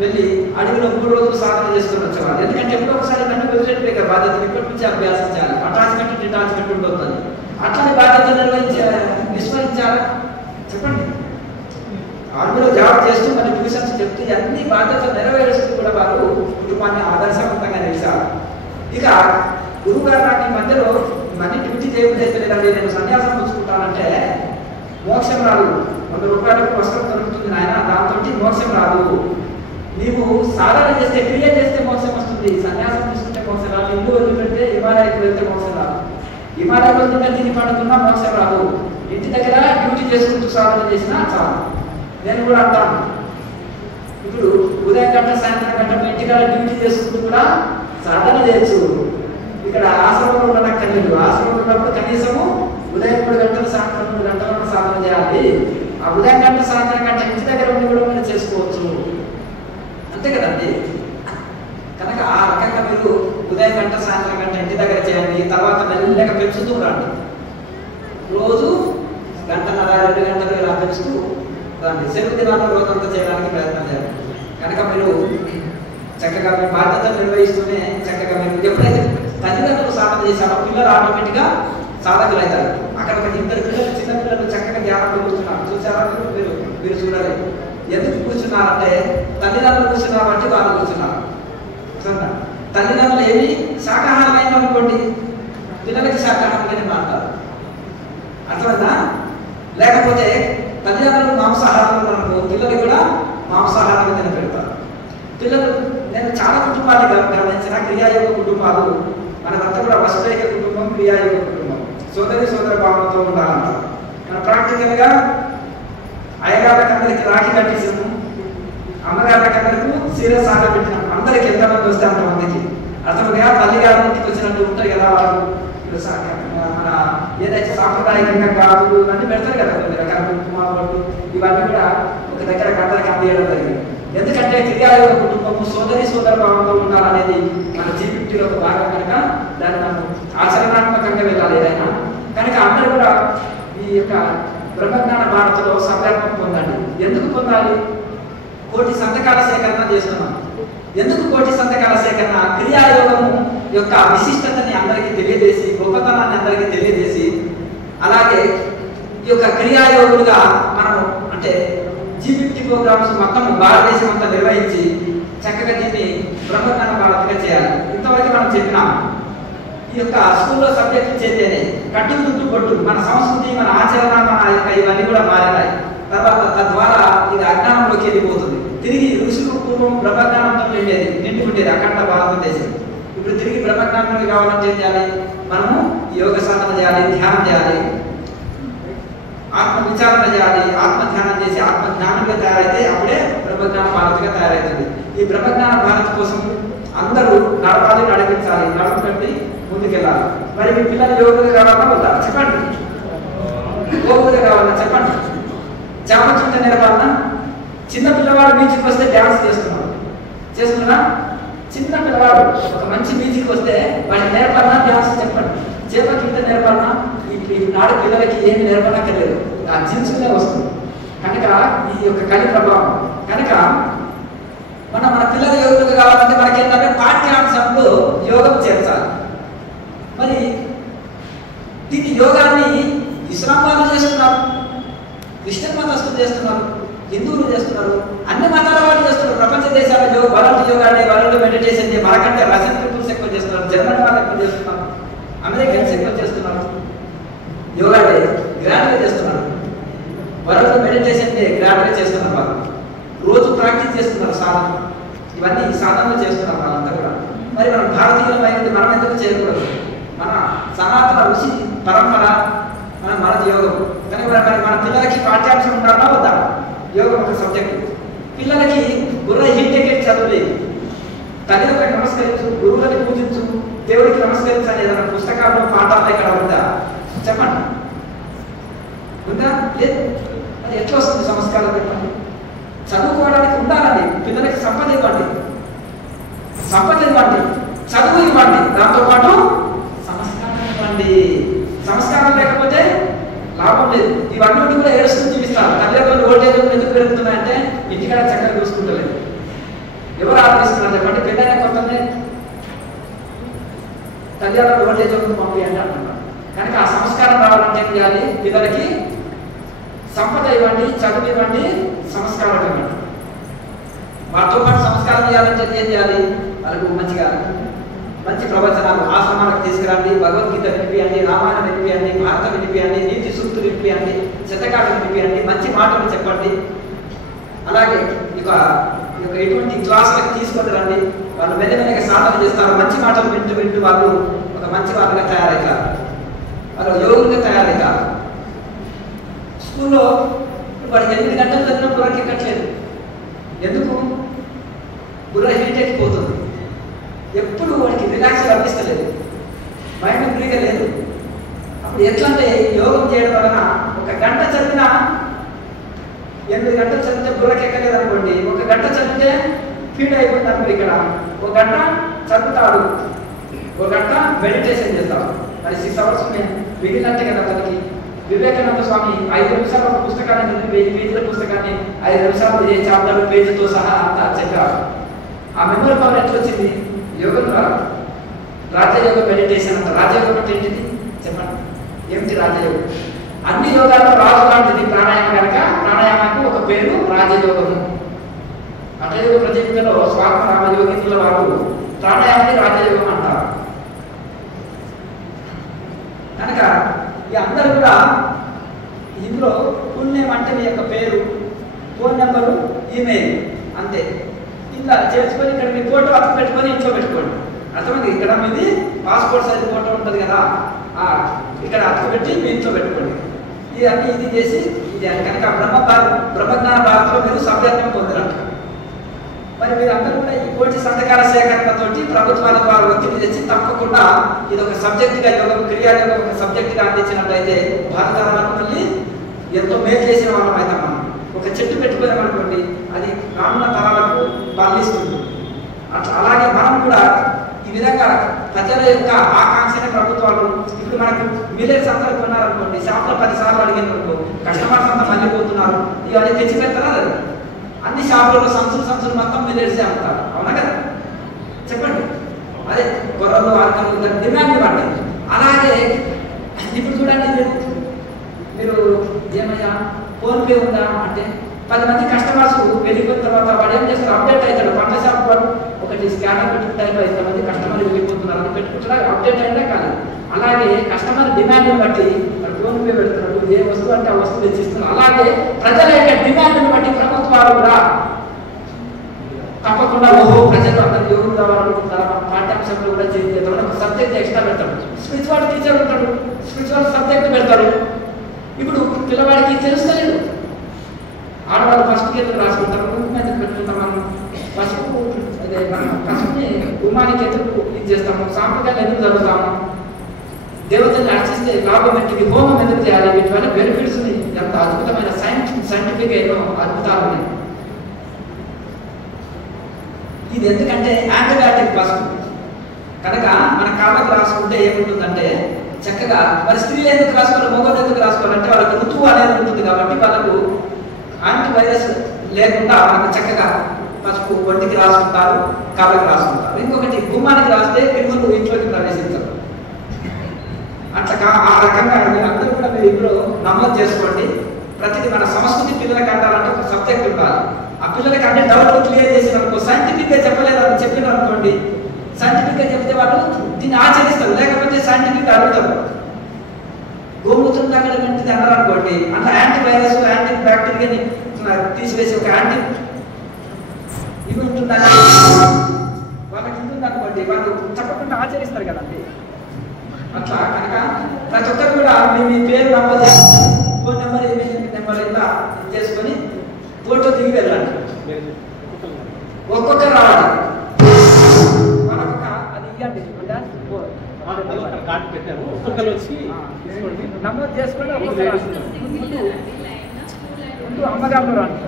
వెళ్ళి అడవిలో 3 రోజులు సాధన చేసుకొని వచ్చేవారు. ఎందుకంటే ఎప్పుడో ఒకసారి నన్ను వదిలేట్లేక బాధ్యతలు ఇప్పటి నుంచి అభ్యాసించాలి. అటాచ్మెంట్ డిటాచ్మెంట్ ఉంటుంది. అట్లాంటి బాధ్యతలు విస్మరించాలా చెప్పండి. ఆర్మీలో జాబ్ చేస్తూ మన ట్యూషన్స్ చెప్తూ అన్ని బాధ్యతలు నెరవేరుస్తూ కూడా వారు కుటుంబాన్ని ఆదర్శవంతంగా నిలిచారు. ఇక గురువు గారు నాకు ఈ మధ్యలో మనీ డ్యూటీ చేయలేదండి, నేను సన్యాసం పుచ్చుకుంటానంటే మోక్షం రాదు, 100 రూపాయలకు వస్త్రం దొరుకుతుంది నాయన, దాంతో మోక్షం రాదు. నీవు సాధన చేస్తే, క్రియ చేస్తే మోక్షం వస్తుంది. సన్యాసం తీసుకుంటే మోక్షం రాదు. ఇల్లు వదిలిపెడితే హిమాలయానికి వెళ్తే మోక్షం రాదు. హిమాలయం వదిలిపెట్టి తిని పడుతున్నా మోక్షం రాదు. ఇంటి దగ్గర డ్యూటీ చేసుకుంటూ సాధన చేసినా చాలు. నేను కూడా అంటాను, ఇప్పుడు ఉదయం గంట సాయంత్రం గంట మీ ఇంటికాడ డ్యూటీ చేసుకుంటూ కూడా సాధన చేయొచ్చు. ఇక్కడ ఆశ్రమంలో ఉండక్కర్లేదు. ఆశ్రమంలో ఉన్నప్పుడు కనీసము ఉదయం 3 గంటలు సాయంత్రం 3 గంటలను సాధన చేయాలి. ఆ ఉదయం గంట సాయంత్రం గంట ఇంటి దగ్గర ఉండి కూడా మనం చేసుకోవచ్చు, అంతే కదండి. కనుక ఆ రకంగా మీరు ఉదయం గంట సాయంత్రం గంట ఇంటి దగ్గర చేయండి. తర్వాత మెల్లగా పెంచుతూ రండి. రోజు 1.5 2 గంటలు ఇలా పెంచుతూ రండి. సెలవు దినాల్లో రోజంతా చేయడానికి ప్రయత్నం చేయండి. కనుక మీరు చక్కగా మీ బాధ్యతలు నిర్వహిస్తూనే చక్కగా మీరు ఎప్పుడైతే తల్లిదండ్రులు సాధన చేశారో పిల్లలు ఆటోమేటిక్గా సాధకులు అవుతారు. అక్కడ ఒక 2 పిల్లలు, చిన్న పిల్లలు చక్కగా ధ్యానంలో కూర్చున్నారు. చూసారా మీరు చూడలేదు. ఎందుకు కూర్చున్నారంటే తల్లిదండ్రులు కూర్చున్నారు అంటే వాళ్ళు కూర్చున్నారు. తల్లిదండ్రులు ఏమి శాకాహారం అయినా అనుకోండి, పిల్లలకి శాకాహారంగానే మారుతారు, అర్థమైందా? లేకపోతే తల్లిదండ్రులు మాంసాహారం అనుకో, పిల్లలు కూడా మాంసాహారం తినపెడతారు. పిల్లలు నేను చాలా కుటుంబాలు గమనించిన క్రియాయోగ కుటుంబాలు, మనకంతా కూడా వసుదైక కుటుంబం, క్రియాయోగ కుటుంబం, సోదర భావంతో ఉండాలంటారు. మన ప్రాక్టికల్గా అయ్యగారికి అందరికి రాఖీ కట్టేసాము, అమ్మగారికి అందరికీ సీర సాగ పెట్టినాం. అందరికి ఎంతమంది వస్తే అంతమందికి అర్థంగా తల్లిగారి ఇంటికి వచ్చినట్టు ఉంటాయి కదా వాళ్ళు. మన ఏదైతే సాంప్రదాయకంగా గాజులు ఇవన్నీ పెడతారు కదా, కొన్ని రకాల కుంకుమ పట్టు ఇవన్నీ కూడా ఒక దగ్గర అందరికి అందజేయడం జరిగింది. ఎందుకంటే క్రియాయోగ కుటుంబము సోదర భావంతో ఉండాలనేది మన జీవితంలో ఒక భాగం కనుక దాన్ని మనం ఆచరణాత్మకంగా వెళ్ళాలి ఏదైనా. కనుక అందరూ కూడా ఈ యొక్క బ్రహ్మజ్ఞాన భారత్లో సందర్భం పొందండి. ఎందుకు పొందాలి? 1,000 సంతకాల సేకరణ చేస్తున్నాం. ఎందుకు 1,000 సంతకాల సేకరణ? క్రియాయోగము యొక్క విశిష్టతని అందరికీ తెలియజేసి, గొప్పతనాన్ని అందరికీ తెలియజేసి, అలాగే ఈ యొక్క క్రియాయోగులుగా మనం అంటే G50 ప్రోగ్రామ్స్ మొత్తం భారతదేశం అంతా నిర్వహించి చక్కగా దీన్ని బ్రహ్మజ్ఞాన భారత్గా చేయాలి. ఇంతవరకు మనం చెప్పినాం. ఈ యొక్క స్కూల్లో సబ్జెక్టులు చేస్తేనే కట్టుకుంటూ పట్టు మన సంస్కృతి, మన ఆచరణ, మన యొక్క ఇవన్నీ కూడా మారినాయి. తర్వాత తద్వారా ఇది అజ్ఞానంలోకి వెళ్ళిపోతుంది. తిరిగి ఋషులకు పూర్వం బ్రహ్మజ్ఞానంతో నిండి ఉండేది అఖండ భారతదేశం. ఇప్పుడు తిరిగి బ్రహ్మజ్ఞానం కావాలంటే ఏం చేయాలి? మనము యోగ సాధన చేయాలి, ధ్యానం చేయాలి, ఆత్మ విచారణ చేయాలి. ఆత్మ ధ్యానం చేసి ఆత్మ జ్ఞానంగా తయారైతే అప్పుడే బ్రహ్మజ్ఞాన భారత్గా తయారవుతుంది. ఈ బ్రహ్మజ్ఞాన భారత్ కోసం అందరూ నడపాలి, నడిపించాలి, నడుపుకండి ముందుకెళ్ళాలి. మరి మీ పిల్లలు యోగులు కావాలన్నా వద్దా చెప్పండి, యోగులు కావాలన్నా చెప్పండి, చేప చుట్ట నేర్పాలన్నా? చిన్న పిల్లవాడు బీచ్కి వస్తే డ్యాన్స్ చేస్తున్నా చిన్న పిల్లవాడు ఒక మంచి బీచ్కి వస్తే వాడిని నేర్పాలన్నా డ్యాన్స్ చెప్పండి. చేప చుట్ట నేర్పాలన్నా నాడు పిల్లలకి ఏమి నేర్పనక్కర్లేదు, ఆ జీన్సులే వస్తుంది. కనుక ఈ యొక్క కలి ప్రభావం కనుక మన పిల్లల యోగులు కావాలంటే మనకి ఏంటంటే పాఠ్యాంశంలో యోగం చేర్చాలి. మరి దీని యోగాన్ని ఇస్లాం వాళ్ళు చేస్తున్నారు, క్రిస్టియన్ మతస్థులు చేస్తున్నారు, హిందువులు చేస్తున్నారు, అన్ని మతాల వాళ్ళు చేస్తున్నారు. ప్రపంచ దేశాల వరల్డ్ యోగాన్ని, వరల్డ్ మెడిటేషన్ మనకంటే రష్యన్ పీపుల్స్ ఎక్కువ చేస్తున్నారు, జర్మన్ వాళ్ళు ఎక్కువ చేస్తున్నారు, అమెరికన్స్ ఎక్కువ చేస్తున్నారు. యోగా డే గ్రాండ్గా చేస్తున్నారు, వరల్డ్ మెడిటేషన్ డే గ్రాండ్గా చేస్తున్నారు. వాళ్ళు రోజు ప్రాక్టీస్ చేస్తున్నారు సాధన, ఇవన్నీ సాధనలు చేస్తున్నారు వాళ్ళంతా కూడా. మరి మనం భారతీయులమైంది మనం ఎందుకు చేయకూడదు? మన సనాతన ఋషి పరంపర మనది యోగం. కానీ మన పిల్లలకి పాఠ్యాంశం ఉండాలా వద్దా? యోగం ఒక సబ్జెక్టు. పిల్లలకి బుర్ర హీటెకెట్ చదవలేదు. తల్లిదండ్రులకు నమస్కరించు, గురువులని పూజించు, దేవుడికి నమస్కరించు అని ఏదైనా పుస్తకాలు పాఠాలు ఇక్కడ ఉందా? చెప్పండి, ఉందా? లేదు. అది ఎట్లా వస్తుంది సంస్కారం? చెప్పండి. చదువుకోవడానికి ఉండాలండి. పిల్లలకి సంపద ఇవ్వండి, చదువు ఇవ్వండి, దాంతోపాటు సంస్కారం ఇవ్వండి. సంస్కారం లేకపోతే లాభం లేదు. ఇవన్నీ కూడా ఏడుస్తూ చూపిస్తారు. తల్లిదండ్రులు ఓల్టేజ్ ఎందుకు పెరుగుతున్నాయంటే ఇంటికాడ చక్కగా చూసుకుంటలేదు. ఎవరు ఆలోచిస్తున్నారు చెప్పండి? పెళ్ళైన కొత్తనే తల్లిదండ్రులు ఓల్టేజ్ పంపించండి అంటున్నారు. కనుక ఆ సంస్కారం రావాలంటే ఏం చేయాలి? పిల్లలకి సంపద ఇవ్వండి, చదువు ఇవ్వండి, సంస్కారం ఇవ్వండి. వాటితో పాటు సంస్కారం చేయాలంటే ఏం చేయాలి? వాళ్ళకు మంచి ప్రవచనాలు ఆశ్రమాలకు తీసుకురండి, భగవద్గీత వినిపియండి, రామాయణం వినిపియండి, భారతం వినిపియండి, నీతి సూక్తులు వినిపియండి, శతకాలు వినిపియండి, మంచి మాటలు చెప్పండి. అలాగే ఇక ఎటువంటి క్లాసులకు తీసుకొని రండి. వాళ్ళు మెల్లమెల్లగా సాధన చేస్తారు. మంచి మాటలు వింటూ వాళ్ళు ఒక మంచి వాళ్ళుగా తయారవుతారు, వాళ్ళు యోగులుగా తయారవుతారు. స్కూల్లో వాడికి 8 గంటలు చదివిన బుర్రకి ఎక్కట్లేదు. ఎందుకు? బుర్ర హీట్ ఎక్కిపోతుంది. ఎప్పుడు వాడికి రిలాక్స్ లభిస్తలేదు, మైండ్ ఫ్రీగా లేదు. అప్పుడు ఎట్లా అంటే యోగం చేయడం వలన 1 గంట చదివినా 8 గంటలు చదివితే బుర్రకి ఎక్కలేదు అనుకోండి. 1 గంట చదివితే ఫీడ్ అయిపోయింది అనుకోండి. ఇక్కడ 1 గంట చదువుతాడు, 1 గంట మెడిటేషన్ చేస్తాడు. మరి 6 అవర్స్ మిగిలినట్టే కదా తనకి. వివేకానంద స్వామి 5 నిమిషాలు ఒక పుస్తకాన్ని 1000 పేజీల పుస్తకాన్ని 5 నిమిషాలు ఏ చాప్టర్ పేజీతో సహా అంతా చెప్పారు. ఆ మెమరీ పవర్ ఎట్లా వచ్చింది? యోగం ద్వారా. రాజయోగ మెడిటేషన్ అంట. రాజయోగం అంటే ఏంటిది చెప్పండి? ఏమిటి రాజయోగం? అన్ని యోగాల్లో రాజు లాంటిది ప్రాణాయామం కనుక ప్రాణాయామానికి ఒక పేరు రాజయోగము. అటయోగ ప్రతిజ్ఞలో స్వామి రామయోగితుల వారు ప్రాణాయామాన్ని రాజయోగం అంటారు. కనుక ఈ అందరూ కూడా ఇందులో ఫుల్ నేమ్ అంటే మీ యొక్క పేరు, ఫోన్ నెంబరు, ఈమెయిల్ అంతే. ఇలా చేసుకొని ఇక్కడ మీ ఫోటో అతను పెట్టుకొని ఇంట్లో పెట్టుకోండి. అర్థమైంది? ఇక్కడ మీది పాస్పోర్ట్ సైజ్ ఫోటో ఉంటుంది కదా, ఇక్కడ అతను పెట్టి మీ ఇంట్లో పెట్టుకోండి. ఇది చేసి ఇది అని కనుక బ్రహ్మజ్ఞాన భారత్లో మీరు సభ్యత్వం పొందినట్టు. మరి మీరందరూ కూడా ఈ కోటి సంతకాల సేకరణతోటి ప్రభుత్వాల ద్వారా ఒత్తిడి తెచ్చి తప్పకుండా ఇది ఒక సబ్జెక్టుగా యోగం, క్రియాయోగం ఒక సబ్జెక్టుగా అందించినట్లయితే భారతదేశానికి మళ్ళీ ఎంతో మేలు చేసిన వాళ్ళం అయితే మనం. ఒక చెట్టు పెట్టుకోలేమనుకోండి, అది రానున్న తరాలకు బలిస్తుంది. అట్లా అలాగే మనం కూడా ఈ విధంగా ప్రజల యొక్క ఆకాంక్షని ప్రభుత్వాలు ఇప్పుడు మనకు మిల్లెట్స్ అందరూ కొన్నారనుకోండి, షాప్లో 10 సార్లు అడిగినప్పుడు కస్టమర్స్ అంతా మళ్ళీ పోతున్నారు. ఇవన్నీ తెచ్చి పెడతారా? లేదు. అన్ని షాపులలో సంచులు మొత్తం మిల్లెట్సే అమ్ముతారు. అవునా కదా? చెప్పండి. అదే గొర్రెలు ఆర్కలు డిమాండ్ బట్టి. అలాగే ఇప్పుడు చూడండి, మీరు ఏమయ్యా ఫోన్పే ఉందా అంటే 10 మంది కస్టమర్స్ వెళ్ళిపోయిన తర్వాత వాడు ఏం చేస్తారు? అప్డేట్ అవుతాడు. పండ్ల షాప్ వాడు ఒకటి స్కానర్ పెట్టుకున్న టైంలో ఇంతమంది కస్టమర్లు వెళ్ళిపోతున్నారు అని పెట్టుకుంటారా? అప్డేట్ అయినా కాదు. అలాగే కస్టమర్ డిమాండ్ని బట్టి వాడు ఫోన్పే పెడుతున్నాడు, ఏ వస్తువు అంటే ఆ వస్తువు తెచ్చిస్తున్నారు. అలాగే ప్రజల యొక్క డిమాండ్ని బట్టి ప్రభుత్వాలు కూడా తప్పకుండా ప్రజలు అందరూ యోగం కావాలనుకుంటున్నారు, పాఠ్యాంశంలో కూడా చేద్దాం, ఒక సబ్జెక్ట్ ఎక్స్ట్రా పెడతాడు. స్పిరిచువల్ టీచర్ ఉంటాడు, స్పిరిచువల్ సబ్జెక్ట్ పెడతాడు. ఇప్పుడు పిల్లవాడికి తెలుస్తలేదు. ఆడవాళ్ళు పసుపు ఎందుకు రాసుకుంటారు, కుంకుమ ఎందుకు పెట్టుకుంటాం, మనం పసుపుని గుమ్మానికి ఎందుకు ఇది చేస్తాము, సాంప్రదాయాలు ఎందుకు జరుగుతాము, దేవతల్ని అర్చిస్తే లాభం ఏంటిది, హోమం ఎందుకు చేయాలి, వీటి వల్ల బెనిఫిట్స్ ఎంత అద్భుతమైన సైంటిఫిక్ ఎన్నో అద్భుతాలు ఉన్నాయి. ఇది ఎందుకంటే యాంటీబయాటిక్ పసుపు కనుక మన కాళ్ళకు రాసుకుంటే ఏముంటుందంటే చక్కగా, మరి స్త్రీలు ఎందుకు రాసుకోవాలి, మొగలు ఎందుకు రాసుకోవాలంటే వాళ్ళకి ఋతువు అనేది ఉంటుంది కాబట్టి వాళ్ళకు యాంటీవైరస్ లేకుండా మనకు చక్కగా పసుపు ఒంటికి రాసుకుంటారు, కాళ్ళకి రాసుకుంటారు. ఇంకొకటి గుమ్మానికి రాస్తే పిల్లలు ఇంట్లోకి ప్రవేశించరు. అట్లా ఆ రకంగా అందరూ కూడా మీరు ఇంట్లో నమోదు చేసుకోండి. ప్రతిదీ మన సంస్కృతి పిల్లలకి అంటారంటే ఒక సబ్జెక్ట్ ఉండాలి. ఆ పిల్లలకి అంటే డౌట్ క్లియర్ చేసినప్పుడు సైంటిఫిక్గా చెప్పలేదని చెప్పిన అనుకోండి, సైంటిఫిక్గా చెప్తే వాళ్ళు దీన్ని ఆచరిస్తారు, లేకపోతే సైంటిఫిక్గా అడుగుతారు. గోమూత్రం తగ్గడం ఏంటిది అన్నారు అనుకోండి, అంటే యాంటీవైరస్ యాంటీ బ్యాక్టీరియాని తీసివేసి ఒక యాంటీ ఇవి ఉంటుందని వాళ్ళకి ఉంటుంది అనుకోండి, వాళ్ళు చెప్పకుండా ఆచరిస్తారు కదండి. అట్లా కనుక మీ పేరు నమోదు చేసుకొని ఫోన్ నెంబర్ నెంబర్ ఇట్లా చేసుకొని ఫోటో దిగి వెళ్ళాలి. ఒక్కొక్కరు రావాలి. మనొక అది ఇవ్వండి కార్డు పెట్టారు, ఒక్కొక్కరు వచ్చి తీసుకోండి, నమోదు చేసుకొని ముందు అమ్మగారు రాండి.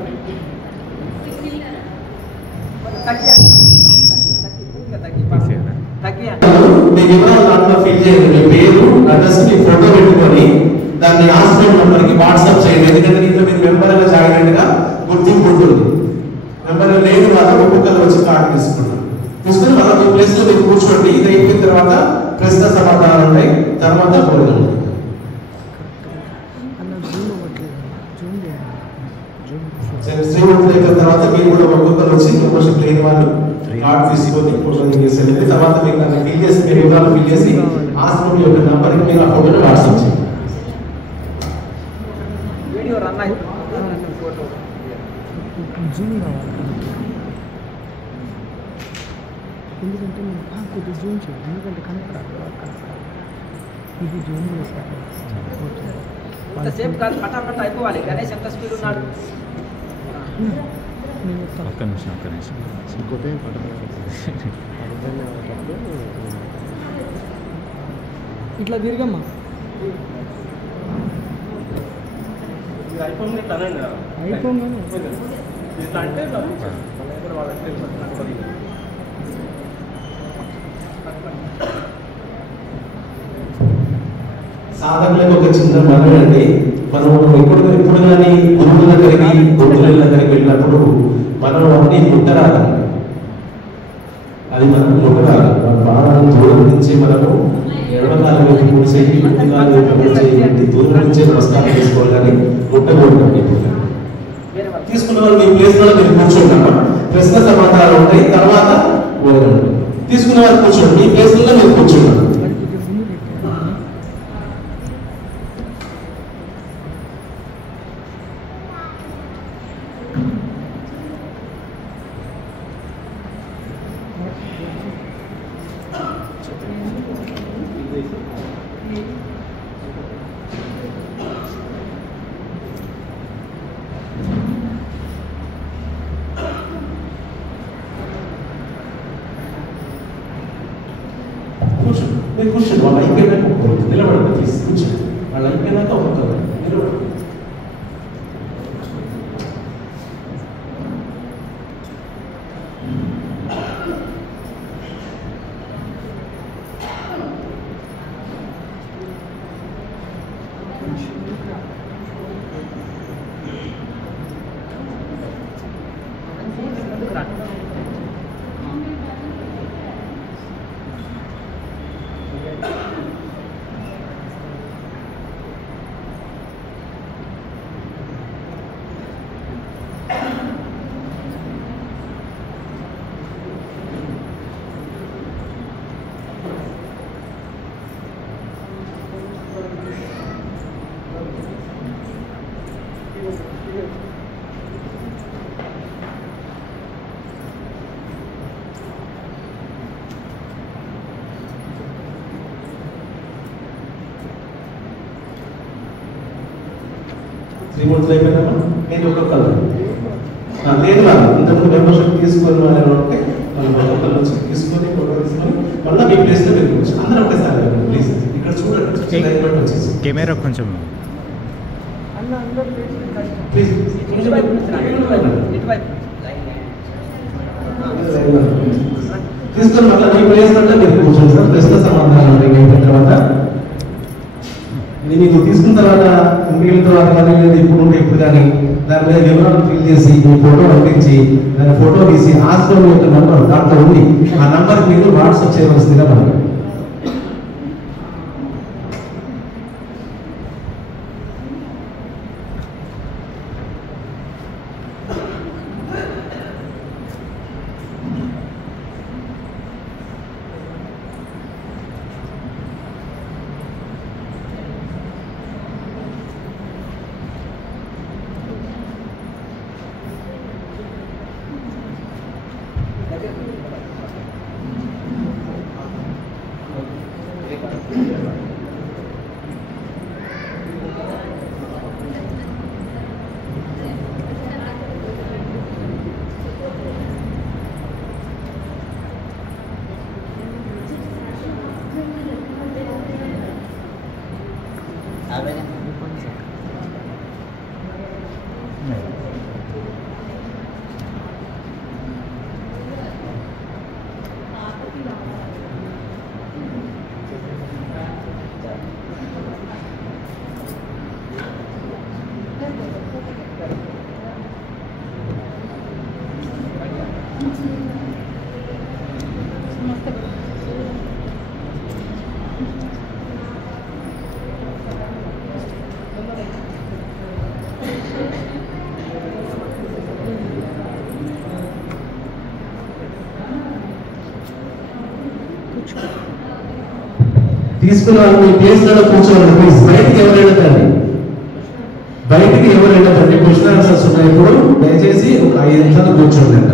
మీ వివరాలు దాంట్లో ఫిల్ చేయండి. మీ పేరు, అడ్రస్, మీ ఫోటో పెట్టుకొని దాన్ని హాస్పిటల్ నంబర్కి వాట్సాప్ చేయండి. ఎందుకంటే దీంట్లో మీరు మెంబర్గా జాయిన్ అయినగా గుర్తింపు ఉంటుంది. మెంబర్ లేని వాళ్ళు ఒక్కొక్కరు వచ్చి కార్డు తీసుకుని మళ్ళీ మీ ప్లేస్ లో మీరు కూర్చోండి. ఇది అయిపోయిన తర్వాత ప్రశ్న సమాధానాలు ఉంటాయి, తర్వాత భోజనం ఉంటుంది. శ్రీమంతులు అయిపోయిన తర్వాత మీరు కూడా ఒక్కొక్కరు వచ్చి మెంబర్షిప్ లేని వాళ్ళు కార్డు తీసుకొని ఫోటో దిగేసేయండి. తర్వాత మీకు దాన్ని ఫిల్ చేసి మీ వివరాలు ఫిల్ చేసి హాస్పిటల్ యొక్క నంబర్కి మీరు ఆ ఫోటోని వాట్సాప్ చేయండి. వీడియో రన్ అయితే ఫోటో జూమ్ కావాలి, ఎందుకంటే నేను కొద్దిగా జూమ్ చేయాలి, ఎందుకంటే కనపడాలి ఇది జూమ్ చేశాను. ఇంతసేపు కాదు, పటాపట అయిపోవాలి. గణేష్ ఎంత స్పీడ్ ఉన్నాడు. ఒక్క నిమిషం ఇట్లా తిరిగమ్మా. అయిపోగానే ఇట్లా అంటే సాధకులకు ఒక చిన్న మనవి అండి. మనం ఎప్పుడు కానీ గురువుల దగ్గరికి గురువుల దగ్గరికి వెళ్ళినప్పుడు మనం అన్ని ముట్టరాలి. అది మనం ముట్టరాలి. మన బాణాలను దూరం నుంచి మనము ఎడమకాల వైపు మూడు చేయి, ముందుకాల వైపు మూడు చేయి, దూరం నుంచే నమస్కారం చేసుకోవాలి, కానీ ముట్టకూడదు. తీసుకున్న వాళ్ళు మీ ప్లేస్ లో మీరు కూర్చోండి. ప్రశ్న సమాధానాలు ఉంటాయి, తర్వాత తీసుకున్న వాళ్ళు కూర్చోండి. మీ ప్లేస్ లో మీరు కూర్చున్నారు. కూర్చోండి. వాళ్ళు అయిపోయినాక ఒక్కరు నిలబడండి. ప్లీజ్ కూర్చోండి. వాళ్ళు అయిపోయినాక ఒక్కరు నిలబడండి. శ్రీమంతులు అయిపోయినామా? నేను ఒక్కొక్కరు లేని వాళ్ళు ఇంతకు మెంబర్షిప్ తీసుకొని వాళ్ళు ఉంటే వాళ్ళు ఒక్కొక్కరు వచ్చి తీసుకొని ఫోటో తీసుకొని మళ్ళీ మీ ప్లేస్లో పెట్టుకోవచ్చు. అందరూ ఒకసారి ప్లీజ్ ఇక్కడ చూడండి. వచ్చేసి కెమెరా కొంచెం ప్లీజ్ తీసుకొని మళ్ళీ మీ ప్లేస్ అంటే మీరు కూర్చోండి సార్. ప్రశ్న సమాధానాలు అయిపోయిన తర్వాత మీకు తీసుకున్న తర్వాత మిగిలిన తర్వాత కానీ లేదు ఇప్పుడు ఉంటే ఇప్పుడు కానీ దాని మీద వివరాలు ఫిల్ చేసి మీ ఫోటో పంపించి దాని ఫోటో తీసి హాస్పిటల్ యొక్క నంబర్ దాంట్లో ఉంది, ఆ నంబర్కి మీరు వాట్సాప్ చేయవలసిందిగా మనకి. తీసుకున్న వాళ్ళు మీ ప్లేస్లలో కూర్చోవాలి ప్లీజ్. బయటికి ఎవరు వెళ్ళకండి, బయటికి ఎవరు వెళ్ళకండి. క్వశ్చన్ ఆన్సర్స్ ఉన్నాయి ఇప్పుడు. దయచేసి ఒక 5 నిమిషాలు కూర్చోండి అంట.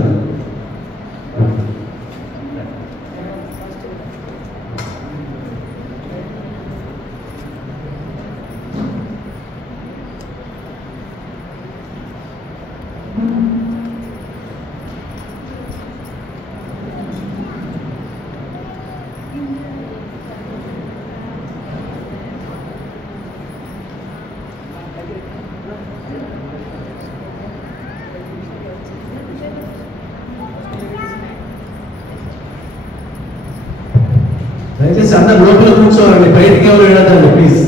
దయచేసి అందరు లోపల కూర్చోవాలండి, బయటికి ఎవరు వెళ్ళదండి ప్లీజ్.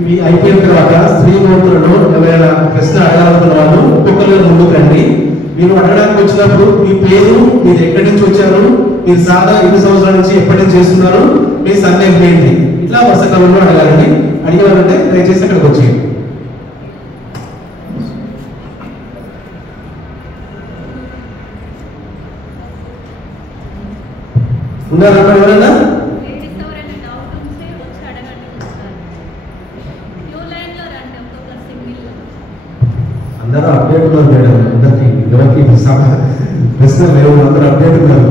ఇవి అయిపోయిన తర్వాత స్త్రీ మూర్తులను ఎవరైనా ప్రశ్న అడగాలనుకున్న వాళ్ళు ఒక్కొక్కరు ముందుకు రండి. మీరు అడగడానికి వచ్చినప్పుడు మీ పేరు, మీరు ఎక్కడి నుంచి వచ్చారు, మీరు సాదా ఎన్ని సంవత్సరాల నుంచి ఎప్పటి నుంచి చేస్తున్నారు, మీ సందేహం ఏంటి, ఇట్లా వరుస క్రమంలో అడగాలండి. అడిగారంటే దయచేసి అక్కడికి వచ్చేయండి. ఉన్నారమ్మా ఎవరైనా? అందరూ అప్డేట్ ఉన్నారు మేడం, అందరికి ఎవరికి ప్రశ్న లేవు, అందరూ అప్డేట్ ఉన్నారు.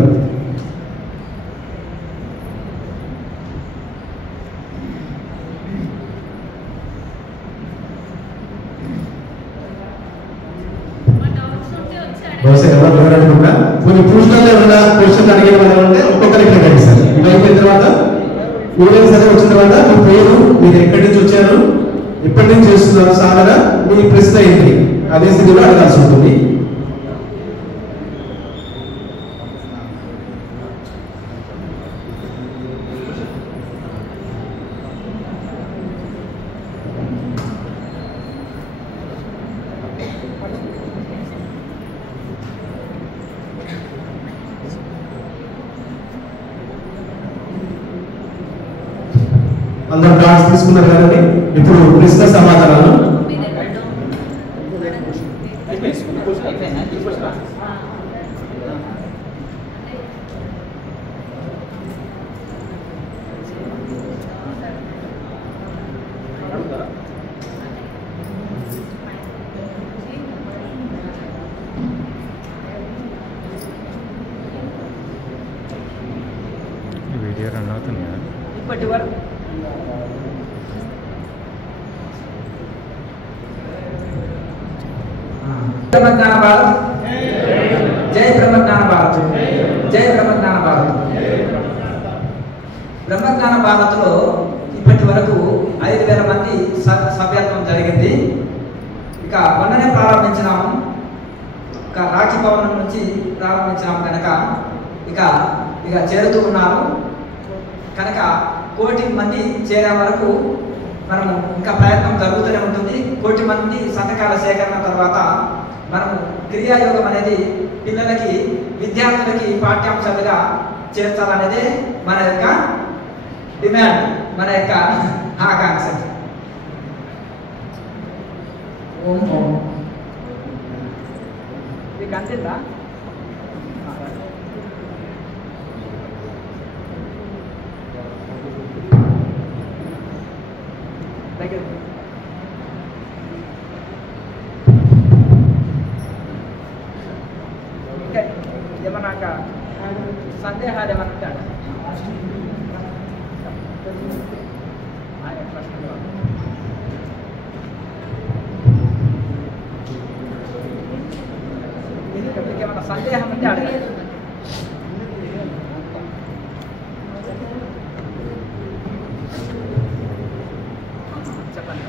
బహుశా ఎవరు లేరనుకుంటా. కొన్ని పూజలలో ఏమైనా క్వశ్చన్ అడిగే వాళ్ళు ఉంటే ఒక్కొక్కరికి అడగండి సార్. ఇవి అయిపోయిన తర్వాత ఎవరైనా సరే వచ్చిన తర్వాత మీ పేరు, మీరు ఎక్కడి నుంచి వచ్చారు, ఇప్పటి నుంచి చేస్తున్నారు సాధన మీ ప్రశ్న ఏంటి అదే స్థితిలో అడగాల్సి ఉంటుంది. అందరూ కార్డ్స్ తీసుకున్నారు కదండి. ఇప్పుడు ప్రశ్న సమాధానాలు వీడియో రన్ అవుతుందా? ఇప్పటి వరకు బ్రహ్మజ్ఞాన భారత్, జై బ్రహ్మజ్ఞాన భారత్, జై బ్రహ్మజ్ఞాన భారత్. బ్రహ్మజ్ఞాన భారత్లో ఇప్పటి వరకు 5,000 మంది సభ్యత్వం జరిగింది. ఇక మొన్ననే ప్రారంభించినాము, ఇక రాఖీ భవనం నుంచి ప్రారంభించినాము కనుక ఇక చేరుతూ ఉన్నారు కనుక 1,000,000 మంది చేరే వరకు మనము ఇంకా ప్రయత్నం జరుగుతూనే ఉంటుంది. 1,000,000 మంది సంతకాల సేకరణ తర్వాత మనము క్రియాయోగం అనేది పిల్లలకి విద్యార్థులకి పాఠ్యాంశాలుగా చేర్చాలనేదే మన యొక్క డిమాండ్, మన యొక్క ఆకాంక్ష. ఓం ఓం మీకు అంతేదా? దగ్గర ఇంకా ఏమన్నా సందేహాలు ఏమన్నా ఉంటాడు? మీకు ఏమన్నా సందేహం ఉంటే అడగండి. చెప్పండి.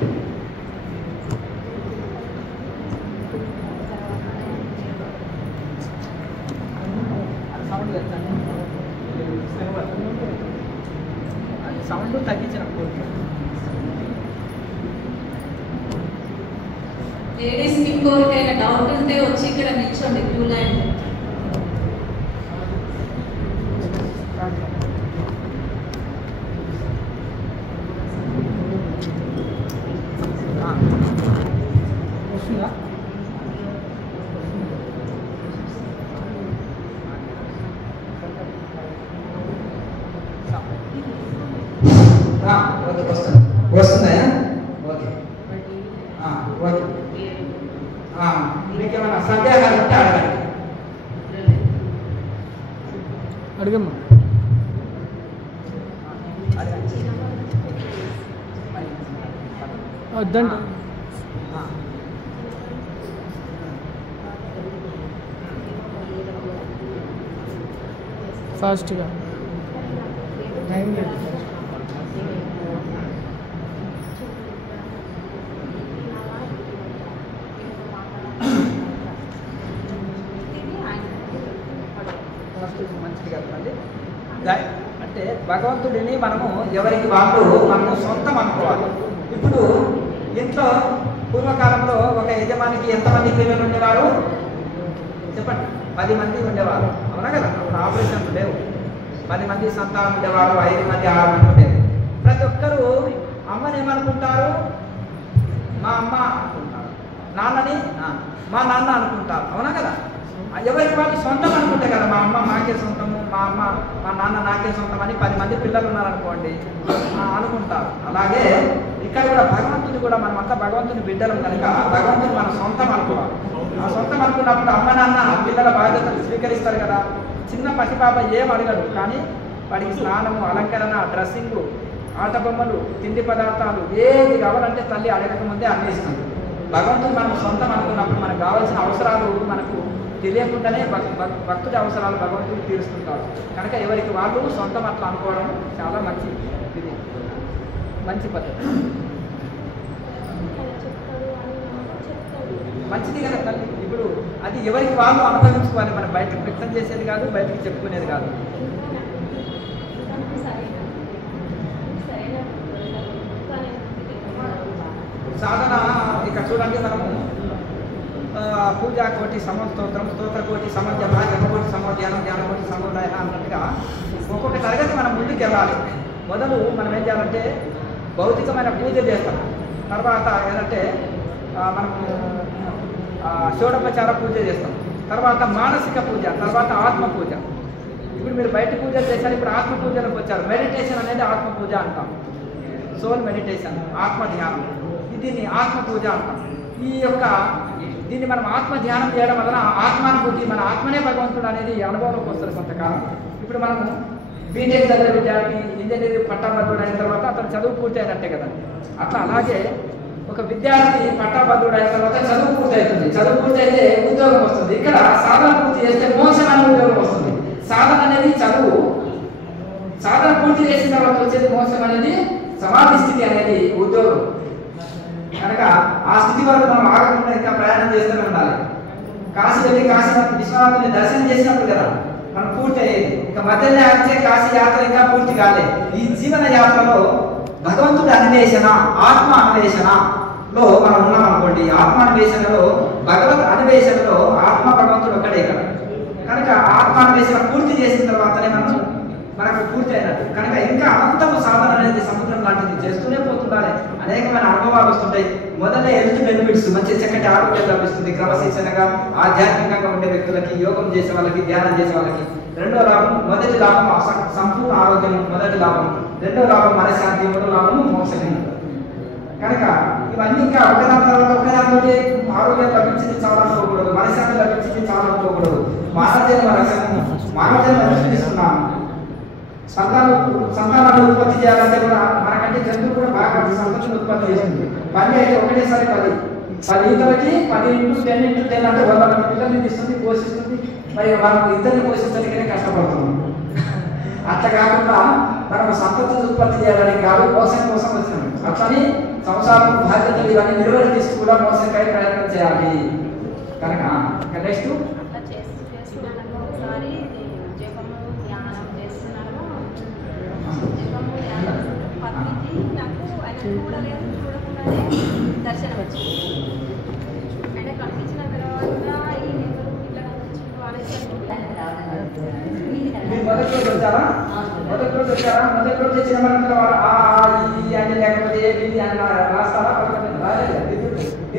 సౌండ్ సౌండ్ తగ్గించిన లేడీస్ కి ఇంకోరికైనా డౌట్ ఉంటే వచ్చి ఇక్కడ నిల్చోండి క్యూ లైన్. ఓకే వస్తుందా? Okay okay. మీకేమైనా సందేహాలు ఉంటే అడగండి. అడిగమ్మా. వద్దండి. ఫాస్ట్గా టైం లేదు. మంచిగా చెప్పండి. అంటే భగవంతుడిని మనము ఎవరికి వాళ్ళు మనము సొంతం అనుకోవాలి. ఇప్పుడు ఇంట్లో పూర్వకాలంలో ఒక యజమానికి ఎంతమంది పిల్లలు ఉండేవారు చెప్పండి? 10 మంది ఉండేవారు, అవునా కదా? అప్పుడు ఆపరేషన్లు లేవు. 10 మంది సంతానం ఉండేవారు, 5 మంది 6 మంది ఉండేది. ప్రతి ఒక్కరూ అమ్మని ఏమనుకుంటారు? మా అమ్మ అనుకుంటారు, నాన్నని మా నాన్న అనుకుంటారు, అవునా కదా? ఎవరికి వాళ్ళు సొంతం అనుకుంటే కదా, మా అమ్మ నాకే సొంతము, మా అమ్మ మా నాన్న నాకే సొంతం అని 10 మంది పిల్లలు ఉన్నారనుకోండి అనుకుంటారు. అలాగే ఇక్కడ కూడా భగవంతుని కూడా మనమంతా భగవంతుని బిడ్డలం కనుక భగవంతుని మన సొంతం అనుకోవాలి. ఆ సొంతం అనుకున్నప్పుడు అమ్మ నాన్న పిల్లల బాధ్యతలు స్వీకరిస్తారు కదా. చిన్న పసిపాప ఏం అడగడు, కానీ వాడికి స్నానము, అలంకరణ, డ్రెస్సింగు, ఆట బొమ్మలు, తిండి పదార్థాలు ఏది కావాలంటే తల్లి అడగకముందే అన్నీ ఇస్తుంది. భగవంతుని మనం సొంతం అనుకున్నప్పుడు మనకు కావాల్సిన అవసరాలు మనకు తెలియకుండానే భక్తుడి అవసరాలు భగవంతుడు తీరుస్తుంటాడు. కనుక ఎవరికి వాళ్ళు సొంతం అట్లా అనుకోవడం చాలా మంచి పద్ధతి. మంచిది కదా తల్లి. ఇప్పుడు అది ఎవరికి వాళ్ళు అనుభవించుకోవాలి, మనం బయటకు వ్యక్తం చేసేది కాదు, బయటకు చెప్పుకునేది కాదు. సాధన ఇక్కడ చూడండి, మనము పూజా కోటి సమస్తోత్రం, స్తోత్ర కోటి సమధ్యమ, జపకోటి సమధ్యానం, ధ్యానకోటి సమోదయ అన్నట్టుగా ఒక్కొక్క తరగతి మనం ముందుకు వెళ్ళాలి. మొదలు మనం ఏం చేయాలంటే భౌతికమైన పూజ చేస్తాం, తర్వాత ఏంటంటే మనము షోడోపచార పూజ చేస్తాం, తర్వాత మానసిక పూజ, తర్వాత ఆత్మ పూజ. ఇప్పుడు మీరు బయట పూజలు చేశారు, ఇప్పుడు ఆత్మ పూజలకు వచ్చారు. మెడిటేషన్ అనేది ఆత్మ పూజ అంటాం, సోల్ మెడిటేషన్, ఆత్మ ధ్యానం, దీన్ని ఆత్మ పూజ అంటాం. దీన్ని మనం ఆత్మ ధ్యానం చేయడం వలన ఆత్మానుభూతి, మన ఆత్మనే భగవంతుడు అనేది అనుభవంలోకి వస్తుంది కొంతకాలం. ఇప్పుడు మనము బీటెక్ చదివే విద్యార్థి ఇంజనీరింగ్ పట్టాభద్రుడు అయిన తర్వాత అతను చదువు పూర్తి అయినట్టే కదా. అట్లా అలాగే ఒక విద్యార్థి పట్టాభద్రుడు అయిన తర్వాత చదువు పూర్తి అవుతుంది, చదువు పూర్తి అయితే ఉద్యోగం వస్తుంది. ఇక్కడ సాధన పూర్తి చేస్తే మోక్షం అనే ఉద్యోగం వస్తుంది. సాధన అనేది చదువు, సాధన పూర్తి చేసిన తర్వాత వచ్చేది మోక్షం అనేది సమాధి స్థితి అనేది ఉద్యోగం. కనుక ఆ స్థితి వరకు మనం ఆగకుండా ఇంకా ప్రయాణం చేస్తూనే ఉండాలి. కాశీ వెళ్ళి కాశీనాథ్ విశ్వనాథుని దర్శనం చేసినప్పుడు కదా మనం పూర్తి అయ్యేది. ఇంకా మధ్యలో వచ్చే కాశీ యాత్ర ఇంకా పూర్తి కాలే. ఈ జీవన యాత్రలో భగవంతుడి అన్వేషణ, ఆత్మ అన్వేషణలో మనం ఉన్నాం అనుకోండి. ఆత్మ అన్వేషణలో, భగవత్ అన్వేషణలో ఆత్మ భగవంతుడు ఒక్కడే కదా. కనుక ఆత్మ అన్వేషణ పూర్తి చేసిన తర్వాతనే మనకు పూర్తి అయినట్టు. కనుక ఇంకా అనంతము సాధన అనేది సముద్రం లాంటిది, చేస్తూనే పోతుండాలి. అనేకమైన అనుభవాలు వస్తుంటాయి. మొదలే హెల్త్ బెనిఫిట్స్, మంచి చక్కటి ఆరోగ్యం లభిస్తుంది. క్రమశిక్షణగా ఆధ్యాత్మికంగా ఉండే వ్యక్తులకి, యోగం చేసే వాళ్ళకి, ధ్యానం చేసే వాళ్ళకి. రెండో లాభం, మొదటి లాభం సంపూర్ణ ఆరోగ్యం, మొదటి లాభం. రెండో లాభం మనశ్శాంతి, మూడో లాభము మోక్షమే. కనుక ఇవన్నీ ఇంకా ఒకదాని తర్వాత ఒకదానితోటి ఆరోగ్యం లభించింది చాలా అనుకోకూడదు, మనశ్శాంతి లభించింది చాలా అనుకోకూడదు. మానవజన్మ రక్షణము, మానవజన్మ రక్షిస్తున్నాము. సంతానాన్ని ఉత్పత్తి చేయాలంటే కూడా మనకంటే జంతువు కూడా బాగా సంతతిని ఉత్పత్తి చేస్తుంది. 10 అయితే ఒకటేసారి 10 ఈతలకి 10 × 10 × 10 అంటే 100 మంది పిల్లల్ని తీస్తుంది, పోషిస్తుంది. మరి మనం ఇద్దరిని పోషించడానికనే కష్టపడుతున్నాం. అట్లా కాకుండా మనం సంతతిని ఉత్పత్తి చేయడానికి కాదు, మోసం కోసం వచ్చినాం. అట్లని సంసారం బాధ్యతలు ఇవన్నీ నిర్వర్తిస్తూ కూడా మోసంకై ప్రయత్నం చేయాలి. కనుక నెక్స్ట్ దర్శనం వచ్చింది అంటే కనిపించిన తర్వాత ఈ నెంబర్ ఇట్లా మొదటి రోజు వచ్చారా? మొదటి రోజు వచ్చిన అంటే లేకపోతే ఏబిది అని రాస్తారా?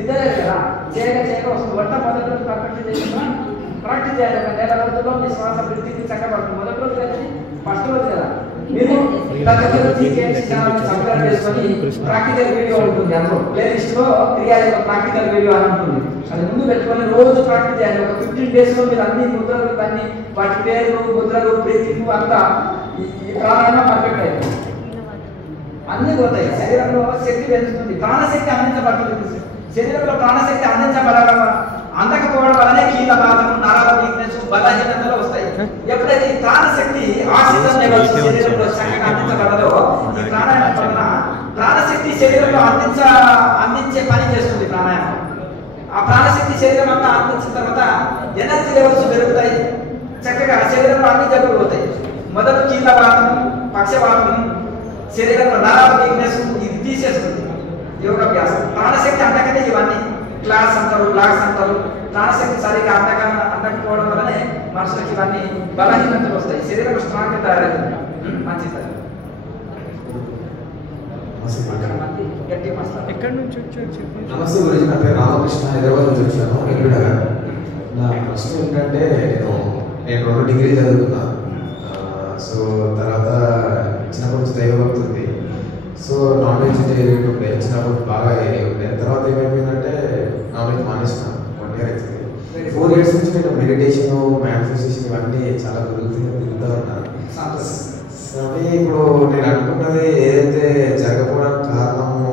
ఇద్దరే కదా, చేయక వస్తుంది. వంట మొదటి రోజు పర్ఫెక్ట్ చేసిన ప్రాక్టీస్ చేయాలి. ఒక నెల రోజుల్లో మీ శ్వాస వృద్ధికి చక్కబడుతుంది. మొదటి రోజు కలిసి ఫస్ట్ రోజు కదా మీరు సబ్స్క్రైబ్ చేసుకొని ప్రాక్టికల్ వీడియో ఉంటుంది. అందులో ప్లేలిస్ట్ లో క్రియా ప్రాక్టికల్ వీడియో అని ఉంటుంది. అది ముందు పెట్టుకొని రోజు ప్రాక్టీస్ చేయాలి. ఒక 15 days లో మీరు అన్ని ముద్రలు, అన్ని వాటి పేర్లు, ముద్రలు, బ్రీతింగ్ అంతా ఈ ప్రాణాయామం పర్ఫెక్ట్ అయిపోతుంది. అన్ని పోతాయి. శరీరంలో శక్తి పెంచుతుంది, ప్రాణశక్తి అందించబడుతుంది. శరీరంలో ప్రాణశక్తి అందకపోవడం వల్లనే కీలవాదము, నరాల వీక్నెస్, బలహీనతలు వస్తాయి. ఎప్పుడైతే ఈ ప్రాణశక్తి ఆక్సిజన్ లెవెల్స్ శరీరంలో చక్కగా అందించబడదో ఈ ప్రాణాయామం వలన ప్రాణశక్తి శరీరంలో అందించే పని చేస్తుంది ప్రాణాయామం. ఆ ప్రాణశక్తి శరీరం అంతా అందించిన తర్వాత ఎనర్జీ లెవెల్స్ పెరుగుతాయి. చక్కగా శరీరంలో అన్ని జబ్బులు పోతాయి. మొదటి కీలవాదం, పక్షవాతం, శరీరంలో నరాల వీక్నెస్ ఇది తీసేస్తుంది యోగాభ్యాసం. ప్రాణశక్తి అంతకంటే ఇవన్నీ క్లాస్ అంటారు, బ్లాక్స్ అంటారు. ప్రాణశక్తి సరిగ్గా అందకపోవడం వల్లనే మనుషులకి ఇవన్నీ బలహీనతలు వస్తాయి. శరీరం స్ట్రాంగ్ గా తయారవుతుంది. మంచిది. ఎక్కడి నుంచి వచ్చి నమస్తే గురించి, నా పేరు రామకృష్ణ, హైదరాబాద్ నుంచి వచ్చాను. ఎల్లుడగా నా ప్రశ్న ఏంటంటే, నేను 2 డిగ్రీ చదువుతున్నా. సో తర్వాత చిన్నప్పటి నుంచి దైవభక్తి ఉంది. సో నాన్ వెజిటేరియన్ ఉండే చిన్నప్పుడు బాగా ఉండే. తర్వాత ఏమైపోయిందంటే నాన్ వెజ్ మానేసిన 1 year అవుతుంది. 4 years నుంచి నేను మెడిటేషన్, మ్యానిఫెస్టేషన్ ఇవన్నీ చాలా తిరుగుతూ ఉన్నాను. కానీ ఇప్పుడు నేను అనుకున్నది ఏదైతే జరగకపోవడానికి కారణము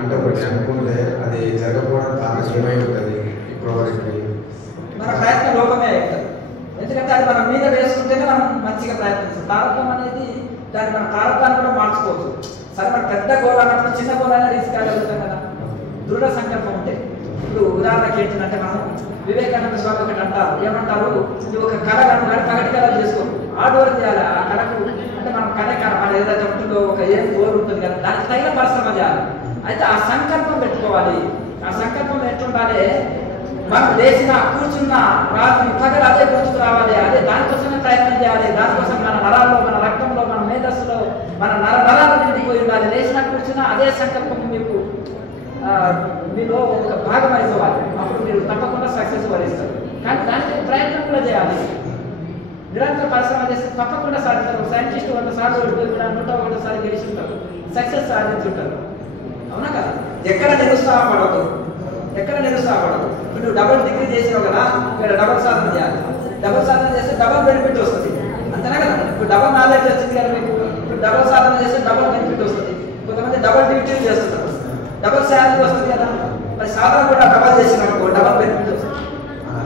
అంటే ఒకటి అనుకుంటే అది జరగకపోవడానికి కారణం ఏమై ఉంటుంది ఇప్పుడు వరకు? మన ప్రయత్నం లోపమే అవుతుంది. ఎందుకంటే అది మనం మీద వేసుకుంటేనే మనం మంచిగా ప్రయత్నిస్తాం. ప్రారంభం అనేది దాన్ని మన ప్రారంభాన్ని కూడా మార్చుకోవచ్చు. సరే మన పెద్ద గోల్ అన్నప్పుడు చిన్న గోల్ అయినా రీచ్ కాగలుగుతాం కదా, దృఢ సంకల్పం ఉంటే. ఇప్పుడు ఉదాహరణకి ఏంటంటే మనం వివేకానంద స్వామి ఒకటి అంటారు, ఏమంటారు, ఇది ఒక కళ కనుక పగటి కళ చేసుకో, ఆడవారు చేయాలి. ఆ కళకు అంటే మనం కళే కళ మన ఏదైతే ఉంటుందో ఒక ఏం గోల్ ఉంటుంది కదా, దానికి తగిన పరిశ్రమ చేయాలి. అయితే ఆ సంకల్పం పెట్టుకోవాలి. ఆ సంకల్పం ఎట్లుండాలి, మనం లేచిన కూర్చున్న రాత్రి పగలు అదే గుర్తుకు రావాలి, అదే దానికోసమే ప్రయత్నం చేయాలి. దానికోసం మన నరాల్లో, మన రక్తంలో, మన మేధస్సులో మన నరాలు నిండిపోయి ఉండాలి. లేచిన కూర్చున్న అదే సంకల్పం మీకు మీలో ఒక భాగం అయిపోవాలి. అప్పుడు మీరు తప్పకుండా సక్సెస్ వరిస్తారు. కానీ దానికి ప్రయత్నం కూడా చేయాలి. నిరంతర పరిశ్రమ చేస్తే తప్పకుండా సాధిస్తారు. సైంటిస్ట్ 100 సార్లు ఓడిపోయి కూడా 101 సార్లు గెలిచి ఉంటారు, సక్సెస్ సాధించుంటారు. అవునా కదా? ఎక్కడ నిరుత్సాహపడదు, ఎక్కడ నిరుత్సాహపడదు. ఇప్పుడు డబుల్ డిగ్రీ చేసినావు కదా, ఇక్కడ డబుల్ సాధన చేయాలి. డబుల్ సాధన చేస్తే డబుల్ బెనిఫిట్ వస్తుంది, అంతేనా కదా? ఇప్పుడు డబుల్ నాలెడ్జ్ వచ్చింది కదా మీకు, ఇప్పుడు డబుల్ సాధన చేస్తే డబుల్ బెనిఫిట్ వస్తుంది. కొంతమంది డబుల్ డ్యూటీ చేస్తున్నారు, డబుల్ శాలరీ వస్తుంది కదా. మరి సాధన కూడా డబుల్ చేసినప్పుడు డబుల్ బెనిఫిట్ వస్తుంది.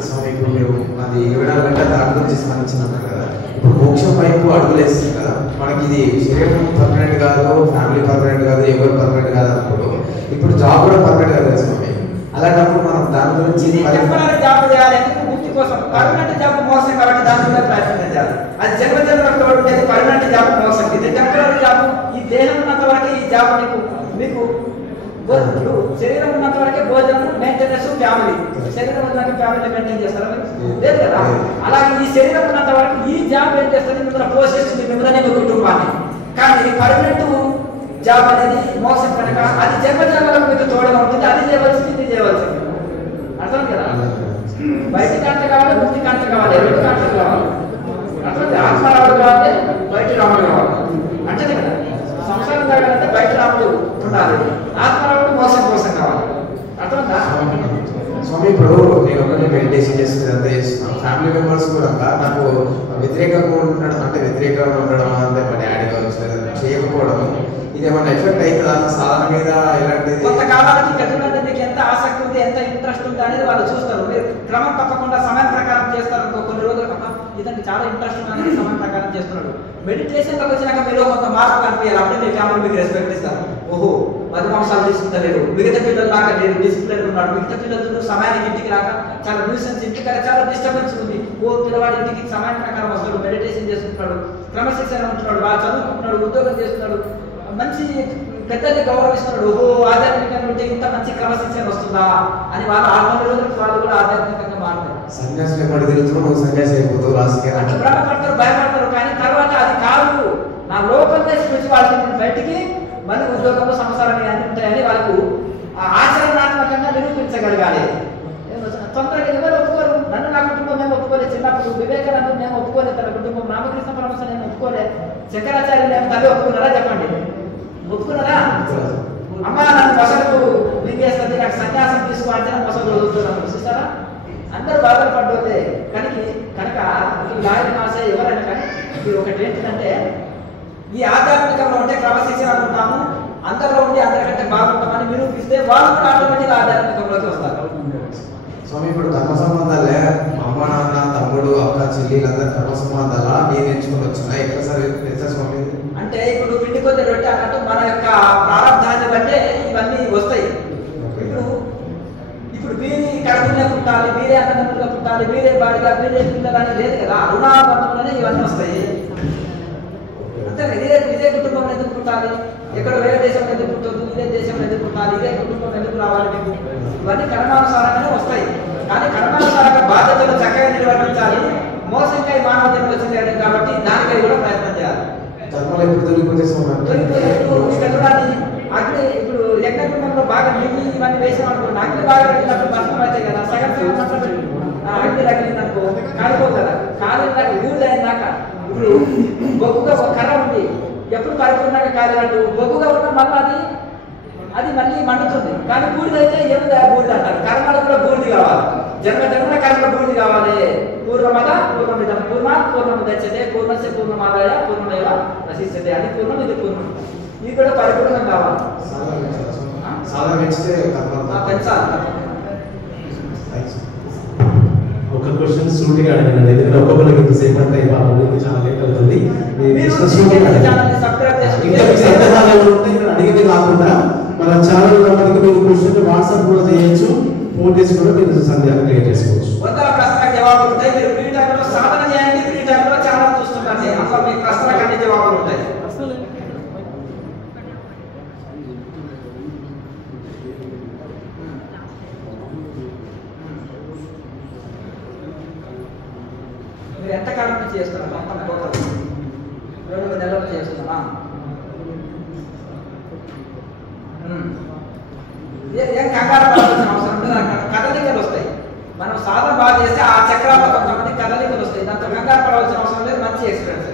స్వామి, ఇప్పుడు మీరు అది 7 గంటల దాని గురించి స్మరించినారు కదా, ఇప్పుడు మోక్షం వైపు అడుగులేస్తుంది కదా, మనకి ఇది శరీరం పర్మనెంట్ కాదు, ఫ్యామిలీ పర్మనెంట్ కాదు, ఎవరు పర్మనెంట్ కాదు అన్నప్పుడు ఇప్పుడు జాబ్ కూడా పర్మనెంట్ కాదు కదా స్వామి. అలాంటప్పుడు మనం దాని గురించి టెంపరరీ జాబ్ చేయాలి, ముక్తి కోసం. పర్మనెంట్ జాబ్ మోసం కాబట్టి దాని మీద ప్రయత్నం చేయాలి. అది జన్మజన్మలో ఉండేది పర్మనెంట్ జాబ్ మోసం. ఇది టెంపరరీ జాబ్. ఈ దేహం ఉన్నంత వరకు ఈ జాబ్ మీకు ఇప్పుడు శరీరం ఉన్నంత వరకే భోజనం, మెయింటెనెన్స్, ఫ్యామిలీ. శరీరం ఉన్నంత ఫ్యామిలీ మెయింటైన్ చేస్తారా లేదు కదా? అలాగే ఈ శరీరం ఉన్నంత వరకు ఈ జాబ్ ఏం చేస్తుంది, మిమ్మల్ని పోషిస్తుంది, మిమ్మల్ని మీ కుటుంబాన్ని. కానీ పర్మనెంట్ జాబ్ అనేది మోసం కనుక అది జన్మజన్మలకు మీకు తోడుగా ఉంటుంది. అది చేయవలసింది, ఇది చేయవలసింది. అర్థం కదా? బయటి కాంట కావాలి, ముక్తి కాంట కావాలి, రెండు కాంటలు కావాలి. అర్థం? ఆత్మ రాముడు కావాలి, బయట రాముడు కావాలి, అంటే కదా. సంసారం కావాలంటే బయట రాముడు ఉండాలి, ఆత్మరాముడు మోసం కావాలి. అర్థంగా స్వామి? ఇప్పుడు నేను ఒకటి మెడిటేషన్ చేస్తుందంతా చేస్తున్నాను, ఫ్యామిలీ మెంబర్స్ కూడా నాకు వ్యతిరేకంగా ఉండడం, అంటే వ్యతిరేకంగా ఉండడం, అంటే మా డాడీ కావచ్చు చేయకపోవడం, ఇది ఏమైనా ఎఫెక్ట్ అవుతుందా సాధన మీద? ఎలాంటిది? కొంతకాలానికి గతంలో మీకు ఎంత ఆసక్తి ఉంది, ఎంత ఇంట్రెస్ట్ ఉంది అనేది వాళ్ళు చూస్తారు. మీరు క్రమం తప్పకుండా సమయం ప్రకారం చేస్తారు. కొన్ని రోజుల పక్కన ఇతనికి చాలా ఇంట్రెస్ట్ ఉందని సమయం ప్రకారం చేస్తున్నాడు. మెడిటేషన్లోకి వచ్చినాక మీరు కొంత మార్పు కనిపించాలి. అప్పుడే మీ ఫ్యామిలీ మీకు రెస్పెక్ట్ ఇస్తారు. ఓహో, 10 నిమిషాలు తీసుకుంటలేడు, మిగతా పిల్లలు లాగా లేదు, డిసిప్లిన్ ఉన్నాడు. మిగతా పిల్లలు సమయానికి ఇంటికి రాక చాలా న్యూసెన్స్, ఇంటికి చాలా డిస్టర్బెన్స్ ఉంది. ఓ పిల్లవాడి ఇంటికి సమయం ప్రకారం వస్తాడు, మెడిటేషన్ చేసుకుంటున్నాడు, క్రమశిక్షణ ఉంటున్నాడు, బాగా చదువుకుంటున్నాడు, ఉద్యోగం చేస్తున్నాడు, మంచి పెద్దల్ని గౌరవిస్తున్నాడు. ఓహో, ఆధ్యాత్మికంగా ఉంటే ఇంత మంచి క్రమశిక్షణ వస్తుందా అని వాళ్ళు 6 రోజులకు వాళ్ళు కూడా ఆధ్యాత్మికంగా మారుతారు. సన్యాసులు ఎప్పుడు తిరుగుతున్నావు, నువ్వు సన్యాసి అయిపోతావు రాజకీయ అంటే భ్రమపడతారు, భయపడతారు. కానీ తర్వాత అది కాదు, నా లోపల స్పిరిచువాలిటీ బయటికి మళ్ళీ ఉద్యోగంలో సంసారం అన్ని ఉంటాయని వాళ్ళకు ఆచరణాత్మకంగా నిరూపించగలగాలి. తొందరగా ఎవరు ఒప్పుకోరు. నన్ను నా కుటుంబం మేము ఒప్పుకోలేదు. చిన్నప్పుడు వివేకానంద మేము ఒప్పుకోలేదు, తన కుటుంబం రామకృష్ణ పరమహంస నేను ఒప్పుకోలేదు, శంకరాచార్య నేను తల్లి ఒప్పుకున్నారా చెప్పండి? ఒప్పుకున్నారా? అమ్మ నన్ను మొసలు మింగేస్తుంది, నాకు సన్యాసం తీసుకోవాలంటే మొసలు వదులుతున్నాను. చూస్తారా? అందరూ బాధలు పడ్డోదే. కనుక ఈ లాయర్ మాస ఎవరైనా కానీ మీరు ఒకటి ఏంటంటే, ఈ ఆధ్యాత్మికంలో ఉంటే క్రమశిక్షణ ఉంటాము, అందరిలో ఉండి అందరికంటే బాగుంటామని నిరూపిస్తే వాళ్ళు కూడా ఆటోమేటిక్గా ఆధ్యాత్మికంలోకి వస్తారు. స్వామి, ఇప్పుడు కర్మ సంబంధాలే అమ్మ, నాన్న, తమ్ముడు, అక్క, చెల్లిలందరూ కర్మ సంబంధాలా నేను ఎంచుకుని వచ్చినా ఎట్లా సార్ తెలుసా స్వామి? అంటే ఇప్పుడు పిండి కొద్ది రొట్టె అన్నట్టు మన యొక్క ప్రారంభాన్ని బట్టే ఇవన్నీ వస్తాయి. ఇప్పుడు మీరే కడుపునే పుట్టాలి, మీరే అన్నదమ్ములుగా పుట్టాలి, మీరే బాడిగా, మీరే పిల్లలని లేదు కదా. రుణాబంధంలోనే ఇవన్నీ వస్తాయి. అంతే, ఇదే కుటుంబం ఎందుకు పుట్టాలి, ఎక్కడ వేరే దేశంలో ఎందుకు పుట్టదు, ఇదే దేశంలో ఎందుకు పుట్టాలి, ఇదే కుటుంబం ఎందుకు రావాలి మీకు, ఇవన్నీ కర్మానుసారంగానే వస్తాయి. కానీ కర్మానుసారంగా బాధ్యతలు చక్కగా నిర్వర్తించాలి. మోసంగా ఈ మానవ జన్మ వచ్చింది కాబట్టి దానికై కూడా ప్రయత్నం చేయాలి. కర్మలు ఎప్పుడు దొరికిపోతే అగ్ని ఇప్పుడు యజ్ఞకుండంలో బాగా నెయ్యి ఇవన్నీ వేసాం అనుకోండి, అగ్ని బాగా పెట్టినప్పుడు భస్మం అవుతాయి కదా. సగం అగ్ని తగిలిందనుకో కాలిపోదు కదా. కాలినాక ఊరు అయినాక ఇప్పుడు బొగ్గుగా ఒక కర్ర ఉంది, ఎప్పుడు పరిపూర్ణంగా కాలినట్టు బొగ్గుగా ఉన్న మళ్ళీ అది మళ్ళీ మండుతుంది. కానీ బూడిదైతే ఏముంది బూడిద అంటారు. కర్మలు కూడా బూడిది కావాలి, జన్మ కర్మల బూడిది కావాలి. పూర్వమద పూర్ణమిదం పూర్ణాత్ పూర్ణముదచ్యతే పూర్ణస్య పూర్ణమాదాయ పూర్ణమేవ నశిష్యతే. అది పూర్ణం, ఇది పూర్ణం. ఇది కూడా పరిపూర్ణం కావాలి. పెంచాలి. ఒక క్వశ్చన్ సూటిగా అడిగినాను, ఎందుకంటే ఒక్కొక్కరికి ఇంతసేపు అంటే వాళ్ళకి చాలా లేట్ అవుతుంది. అడిగింది కాకుండా మన ఛానల్ నెంబర్కి మీరు క్వశ్చన్ వాట్సాప్ కూడా చేయొచ్చు, ఫోన్ చేసి కూడా మీరు సందేహాలు క్లియర్ చేసుకోవచ్చు. వందల ప్రశ్నలకు జవాబులు ఉంటాయి. మీరు ఫ్రీ టైంలో సాధన చేయండి. ఫ్రీ టైంలో ఛానల్ చూస్తుండండి. అసలు మీ ప్రశ్నలకు అన్ని జవాబులు ఉంటాయి. మీరు ఎంత కాలం నుంచి చేస్తున్నారు? మొత్తం టోటల్ 2 నెలల నుంచి చేస్తున్నారా? ఏం కంగారు పడాల్సిన అవసరం లేదు. కదలికలు వస్తాయి. మనం సాధన బాగా చేస్తే ఆ చక్రాల్లో కొంతమంది కదలికలు వస్తాయి. దాంతో కంగారు పడాల్సిన అవసరం లేదు. మంచి ఎక్స్పీరియన్స్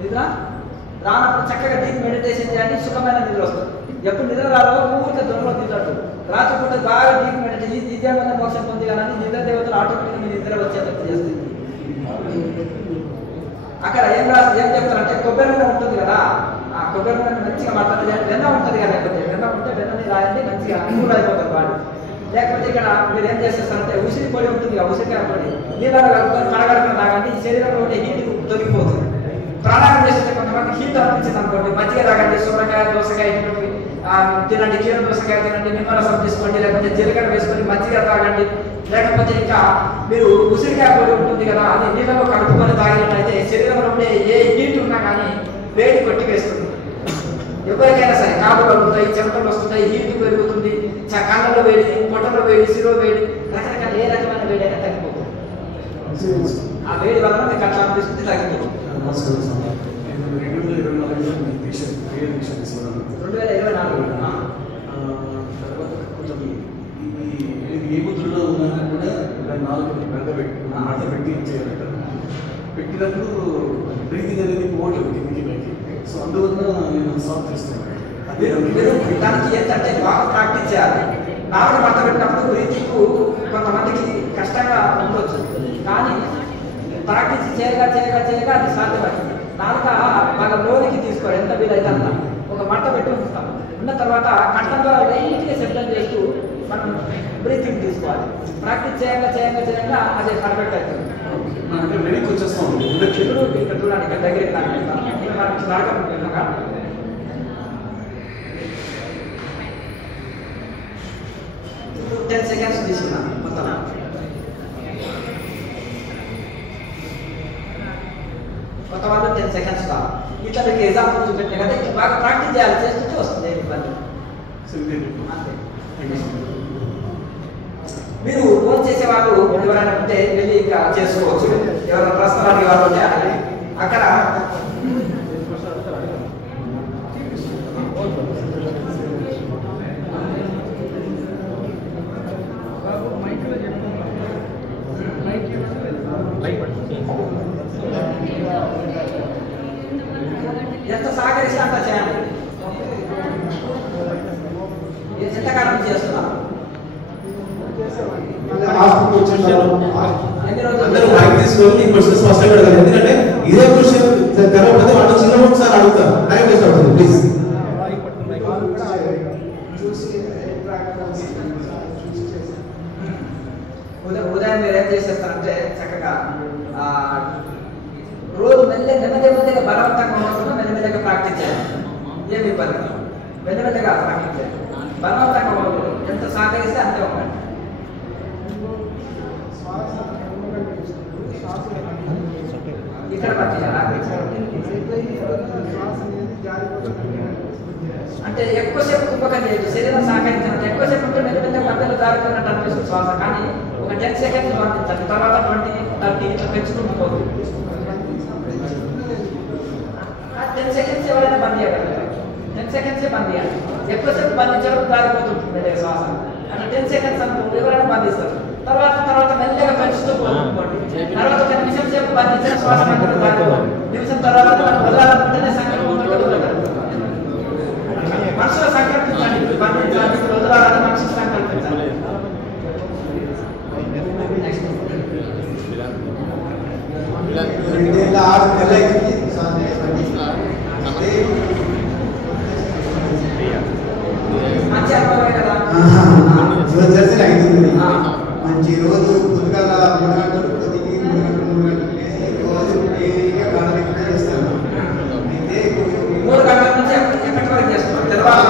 నిద్ర రానప్పుడు చక్కగా డీప్ మెడిటేషన్ చేయండి. సుఖమైన నిద్ర వస్తుంది. ఎప్పుడు నిద్ర రాలో ఊరికే దొరలో తిన్నట్టు రాత్రిపూట బాగా డీప్ మెడిటేషన్ ఇదే మంది మోసం పొంది కానీ నిద్ర దేవతలు ఆటోమేటిక్గా మీ నిద్ర వచ్చేటట్టు చేస్తుంది. అక్కడ ఏం చెప్తారంటే కొబ్బరి నూనె ఉంటుంది కదా, ఆ కొబ్బరి నూనె మంచిగా మాట్లాడితే వెన్న ఉంటుంది కదా, లేకపోతే వెన్న ఉంటే వెన్నని రాయండి మంచిగా అనుకూల అయిపోతారు వాడు. లేకపోతే ఇక్కడ మీరు ఏం చేసేస్తారంటే ఉసిరి పొడి ఉంటుంది కదా, ఉసిరికాయ పొడి నీళ్ళలో కలుపుకొని కడగడకుండా తాగండి. ఈ శరీరంలో ఉండే హీట్ తొలగిపోతుంది. ప్రాణాయామం చేస్తే కొంతమంది హీట్ అనిపించింది అనుకోండి, మజ్జిగ తాగండి, సొరకాయ దోసకాయ తినండి, కీర దోసకాయ తినండి, నిమ్మరసం తీసుకోండి, లేకపోతే జీలకర్ర వేసుకొని మజ్జిగ తాగండి. లేకపోతే ఇంకా మీరు ఉసిరికాయ పొడి ఉంటుంది కదా, అది నీళ్ళలో కలుపుకొని తాగినట్లయితే శరీరంలో ఉండే ఏ హీట్ ఉన్నా కానీ వేడి కొట్టి వేస్తుంది. ఎవరికైనా సరే కాపులు కలుగుతాయి, చెమటలు వస్తుంటాయి, హీట్ పెరుగుతుంది, కళ్ళలో వేడి, పొట్టలో వేడి, శిరో వేడి, రకరకాల ఏ రకమైన వేడి అయినా తగ్గిపోతుంది. ఆ వేడి వల్ల మీకు అట్లా అనిపిస్తుంది, తగ్గిపోతుంది. 2024 తర్వాత కొంచెం ఏ ముద్రలో ఉన్నా కూడా 4 మడత పెట్టి చేయాలంట. పెట్టినప్పుడు బ్రీతింగ్ అనేది పోవట్లేదు కిందికి పైకి. సో అందువల్ల నేను సాల్వ్ చేస్తున్నాను. దానికి ఏంటంటే బాగా ప్రాక్టీస్ చేయాలి. 4 మడత పెట్టినప్పుడు బ్రీతింగ్ కొంతమందికి కష్టంగా ఉండొచ్చు, కానీ ప్రాక్టీస్ చేయగా అది సాధ్యపడుతుంది. నాలుక బాగా లోనికి తీసుకోవాలి, ఎంత వీలైతే అంత. ఒక మడత పెట్టి ఉంచుతాం. ఉన్న తర్వాత కంఠం ద్వారా లైట్గా శబ్దం చేస్తూ మనం బ్రీతింగ్ తీసుకోవాలి. ప్రాక్టీస్ చేయగా అదే పర్ఫెక్ట్ అవుతుంది. ఇప్పుడు ఇక్కడ చూడండి, ఇక్కడ దగ్గరికి నడక 10 సెకండ్స్ తీసుకున్నాను మొత్తం. కొత్త వాళ్ళు 10 సెకండ్స్ కాదు. ఇట్లా మీకు ఎగ్జాంపుల్ చూపెట్టిన కదా, ఇట్లా బాగా ప్రాక్టీస్ చేయాలి. చేస్తుంటే వస్తుంది ఇబ్బంది. అంతే. మీరు ఫోన్ చేసేవాళ్ళు ఎవరైనా ఉంటే వెళ్ళి ఇంకా చేసుకోవచ్చు. ఎవరైనా ప్రశ్నలు అడిగే వాళ్ళు ఉంటే అక్కడ ఎంత సహకరిస్తే అంత చేయండి. ఎంతకాలం చేస్తున్నారు? అందరూ మైక్ తీసుకొని క్వశ్చన్ స్పష్టంగా అడగాలి. ఎందుకంటే ఇదే క్వశ్చన్ తెరవకపోతే వాళ్ళు చిన్న ఒకసారి అడుగుతారు. టైం వేస్ట్ అవుతుంది. ప్లీజ్. ఉదయం మీరు ఏం చేసేస్తారంటే చక్కగా రోజు నెమ్మదిగా బలవంతంగా ఉండకుండా మెల్లమెల్లగా ప్రాక్టీస్ చేయాలి. ఏమి ఇబ్బంది మెల్లమెల్లగా ప్రాక్టీస్ చేయాలి. బలవంతంగా ఉండకూడదు. ఎంత సహకరిస్తే అంతే ఉండండి. ఇక్కడ అంటే ఎక్కువసేపు కుంభకం చేయొచ్చు. శరీరం సహకరించినట్టు ఎక్కువసేపు ఉంటే మెల్లమెల్లగా మధ్యలో జారుతున్నట్టు అనిపిస్తుంది శ్వాస. కానీ ఒక 10 సెకండ్స్ పంపించాలి. తర్వాత 20, 30 ఇట్లా పెంచుకుంటూ పోతుంది. 10 సెకండ్స్ ఎవరైనా బంద్ చేయగలుగుతారు. 10 సెకండ్సే బంద్ చేయాలి. ఎక్కువసేపు బంధించడం జారిపోతుంది మెల్లగా శ్వాస. అంటే 10 సెకండ్స్ అనుకో ఎవరైనా బంధిస్తారు. తర్వాత మెల్లగా పెంచుతూ పోతుంది. తర్వాత 1 నిమిషం సేపు బంధించిన శ్వాస నిమిషం తర్వాత మనం వదలాలనుకుంటేనే సంకల్పంతో వదలగలరు. మనసులో సంకల్పించండి, బంధించాలి, వదలాలని మనసులో సంకల్పించాలి. మంచి అనుభవమే కదా. మంచి రోజు పొద్దుగాల 3 గంటలు పొద్దుకి 3 గంటలు లేచి రోజు డైలీగా గార్డెనింగ్ చేస్తాను. అయితే 3 గంటల నుంచి ఎక్కడి వరకు చేస్తున్నాం? తెల్లవారు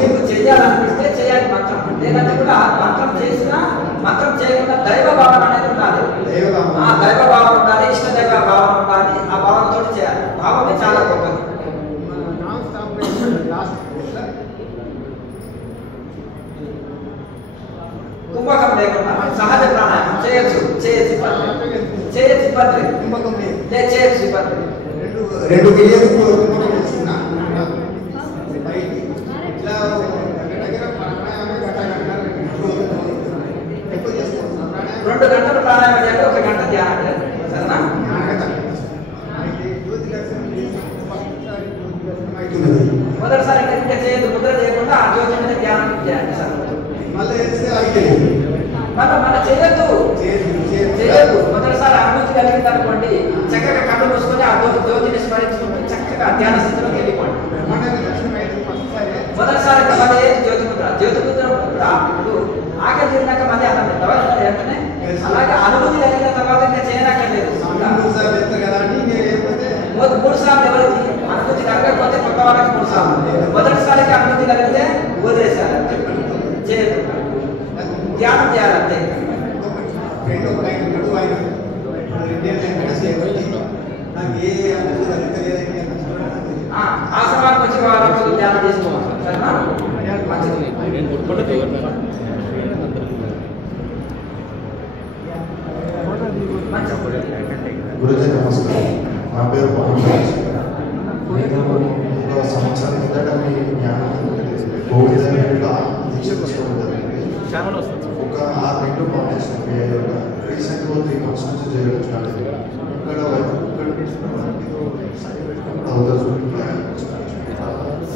మీకు చేయాలనిపిస్తే చేయాలి మంత్రం, లేదంటే కూడా మంత్రం చేసినా మంత్రం చేయకుండా దైవ భావన అనేది ఉండాలి. ఆ దైవ భావన ఉండాలి, ఇష్ట దైవ భావన ఉండాలి. ఆ భావనతో చేయాలి. భావమే చాలా గొప్పది. కుంభకం లేకుండా సహజ ప్రాణాయామం చేయొచ్చు. చేయొచ్చు ఇబ్బంది చేయొచ్చు ఇబ్బంది. రెండు గిరియలు కుంభకం చేసుకున్నా ఇట్లా దగ్గర ప్రాణాయామం రెండు గంటలు ప్రాణాయామం చేయాలి, 1 గంట ధ్యానం చేయాలి. సరేనా? మొదటిసారి ఇంకా చేయదు, ముద్ర చేయకుండా ఆ జ్యోతి మీద ధ్యానం చేయాలి. సార్ మళ్ళీ చేయొద్దు. మొదటిసారి అనుభూతి కలిగింది అనుకోండి, చక్కగా కళ్ళు మూసుకొని ఆ జ్యోతిని స్మరించుకుంటూ చక్కగా ధ్యాన స్థితిలోకి వెళ్ళిపోండి. మొదటిసారి మళ్ళీ జ్యోతి ముద్ర ఇప్పుడు ఆకలి తిరిగినాక మళ్ళీ అన్నం తింటావా వెంటనే? అలాగే అనుభూతి కలిగిన తర్వాత ఇంకా చేయనక్కర్లేదు. 3 సార్లు ఎవరికి అనుభూతి కలగకపోతే కొత్త వాళ్ళకి 3 సార్లు, మొదటిసారికి అనుభూతి కలిగితే వదిలేశారు, చేయదు, ధ్యానం చేయాలంతే. ఆశ్రమానికి వచ్చి వాళ్ళతో ధ్యానం చేసుకోవాలి. సరేనా? మంచిది. గురుజీ నమస్కారం. నా పేరు నేను 1 సంవత్సరం కిందట మీ జ్ఞానం కోవిడ్ దీక్ష తీసుకోవడం జరిగింది. ఒక 6 నెలలు బాగుంటుంది. రీసెంట్గా 3 months నుంచి చేయడం స్టార్ట్ అయింది. ఇక్కడ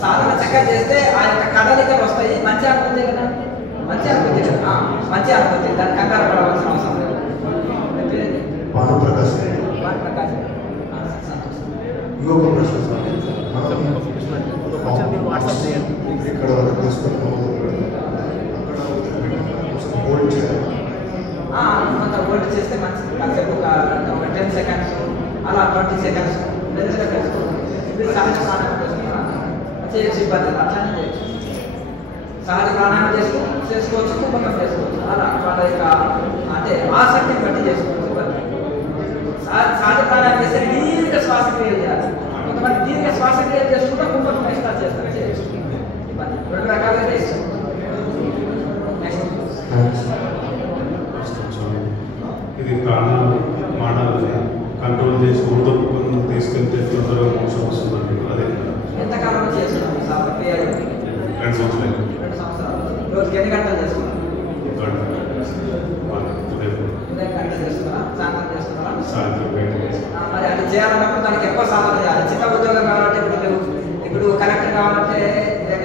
సాధన చక్కగా చేస్తే ఆ యొక్క కదలికలు వస్తాయి. మంచి అనుభూతి కదా, మంచి అనుభూతి కదా, మంచి అనుభూతి. దాన్ని కంగారు పడవలసిన అవసరం లేదు. భానుప్రకాశ్. ఇంకొక ప్రశ్న ఇక్కడ వరకు తీసుకున్నాము, అక్కడ హోల్డ్ చేయాలి. అంత హోల్డ్ చేస్తే మంచిది. కాసేపు ఒక 10 seconds అలా 20 seconds మెల్లగా తెలుసుకోవాలి. ఇది సహజ ప్రాణాయామం చేసుకున్నా చేయొచ్చు, ఇబ్బంది అట్లానే చేయొచ్చు. సహజ ప్రాణాయామం చేసుకోవచ్చు, కుంభకం చేసుకోవచ్చు. అలా వాళ్ళ యొక్క అంటే ఆసక్తిని బట్టి చేసుకోవచ్చు. సహజ ప్రాణాయామం చేస్తే దీర్ఘ శ్వాసక్రియ చేయాలి. కొంతమంది దీర్ఘ శ్వాసక్రియ చేసుకుంటే కుంభకం స్టార్ట్ చేస్తారు, చేయొచ్చు. ఇబ్బంది 2 రకాలుగా చేసుకోవచ్చు. ఇది మానవుని కంట్రోల్ చేసి ఊరుకుని తీసుకెళ్తే తొందరగా మోసం వస్తుందండి. అదే ఎంతకాలం చేస్తున్నాం? 2 సంవత్సరాలు. 2 సంవత్సరాలు. రోజుకి ఎన్ని గంటలు చేస్తున్నాం? ఉదయం గంట చేస్తున్నారా, సాయంత్రం చేస్తున్నారా? మరి అది చేయాలన్నప్పుడు దానికి ఎక్కువ సాధన చేయాలి. చిన్న ఉద్యోగం కావాలంటే ఇప్పుడు కలెక్టర్ కావాలంటే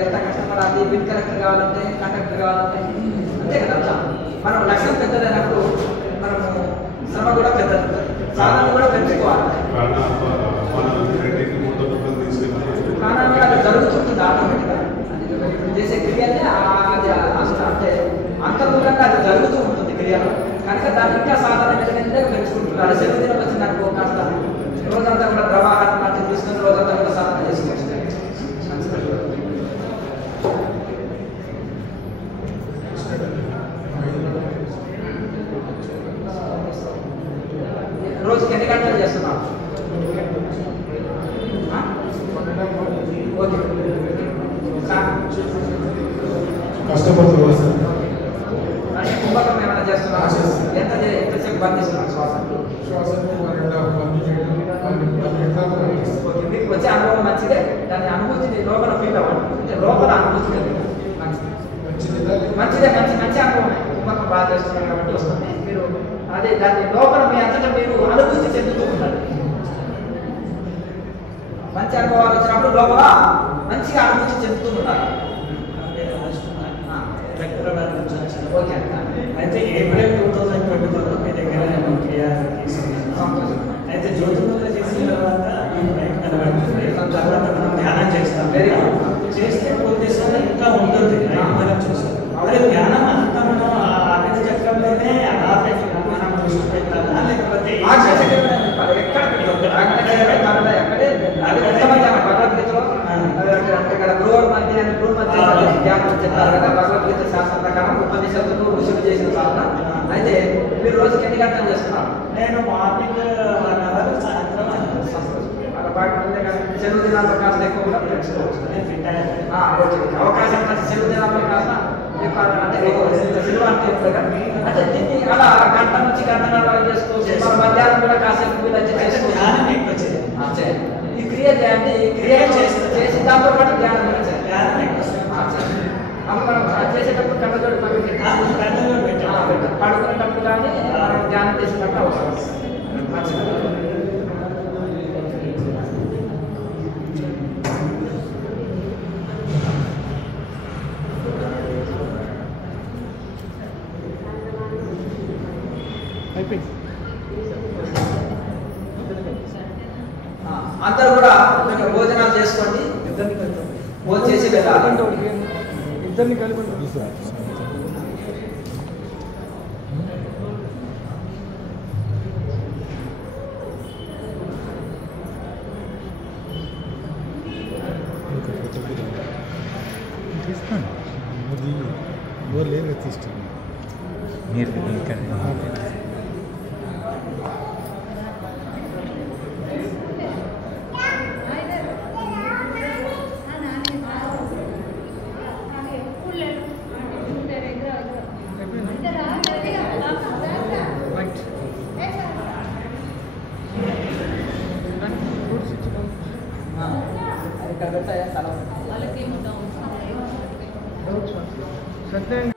ఎంత కష్టపడాలి, బిల్ కలెక్టర్ కావాలంటే కండక్టర్ కావాలంటే అంతే కదా. అట్లా మనం లక్ష్యం పెద్దదైనప్పుడు మనము శ్రమ కూడా పెద్దది, సాధన కూడా పెంచుకోవాలి. ప్రాణాయామం అది జరుగుతుంటుంది ఆటోమేటిక్గా. ఇప్పుడు చేసే క్రియనే అది అంటే అంతర్ముఖంగా అది జరుగుతూ ఉంటుంది క్రియలో. కనుక దాన్ని ఇంకా సాధన పెంచుకుంటున్నారు. శరీరం వచ్చిందనుకో కాస్త రోజంతా కూడా ప్రవాహాన్ని మధ్య తీసుకుని రోజంతా కూడా సాధన చేసుకోవచ్చు. రోజుకి ఎన్ని గంటలు చేస్తున్నాం? ఓకే, కష్టపడుతుంది సార్. కుంభకం ఏమైనా చేస్తున్నాం? ఎంతసేపు బంధిస్తున్నాం శ్వాస? మీకు వచ్చే అనుభవం మంచిదే. దాని అనుభూతిని లోపల ఫీల్ అవ్వండి. అంటే లోపల అనుభూతి మంచిదే, మంచి అనుభవం. కుంభకం బాగా చేస్తున్నారు కాబట్టి వస్తుంది. మీరు అదే దాన్ని లోపల మీ అంతటా మీరు అనుభూతి చెందుతూ ఉంటారు. మంచి అనుభవాలు వచ్చినప్పుడు లోపల మంచిగా అనుభూతి చెందుతూ ఉంటారు. ఓకే అండి. అయితే ఏప్రిల్ 2024 మీ దగ్గర నేను క్రియాలు తీసుకున్నాను. అయితే జ్యోతిర్ముద్ర చేసిన తర్వాత తర్వాత మనం ధ్యానం చేస్తాం. చేస్తే కొద్దిసార్లు ఇంకా ఉంటుంది, మనం చూస్తాం. అదే ధ్యానం అంతా మనం ఆకలి చక్రంలోనే మనం దృష్టి పెట్టాలా, లేకపోతే భగవద్గీతలో ఇక్కడ గృహ మధ్య సెలవు దినాల్లో కాస్త ఎక్కువ కూడా పెంచుకోవచ్చు. అవకాశం కలిసి సెలవు దినాల్లో కాస్త అంటే సెలవు అంటే అంటే దీన్ని అలా గంట నుంచి గంటన్నర చేసుకోవచ్చు. మధ్యాహ్నం కూడా కాసేపు చేసుకోవచ్చు. ఈ క్రియ చేయండి. ఈ క్రియ చేసి దాంతో పాటు ధ్యానం కూడా చేయాలి. అప్పుడు మనం చేసేటప్పుడు కళ్ళజోడు పడుకునేటప్పుడు కానీ మనం ధ్యానం చేసేటప్పుడు అవసరం. అందరూ కూడా భోజనాలు చేసుకోండి. భోజనం చేసి వెళ్ళాలి. ఇద్దరిని కలుపుకుంటాం. తీసుకోండి. ఎవరు లేరు తీసుకోండి. మీరు వాళ్ళకి సత్యం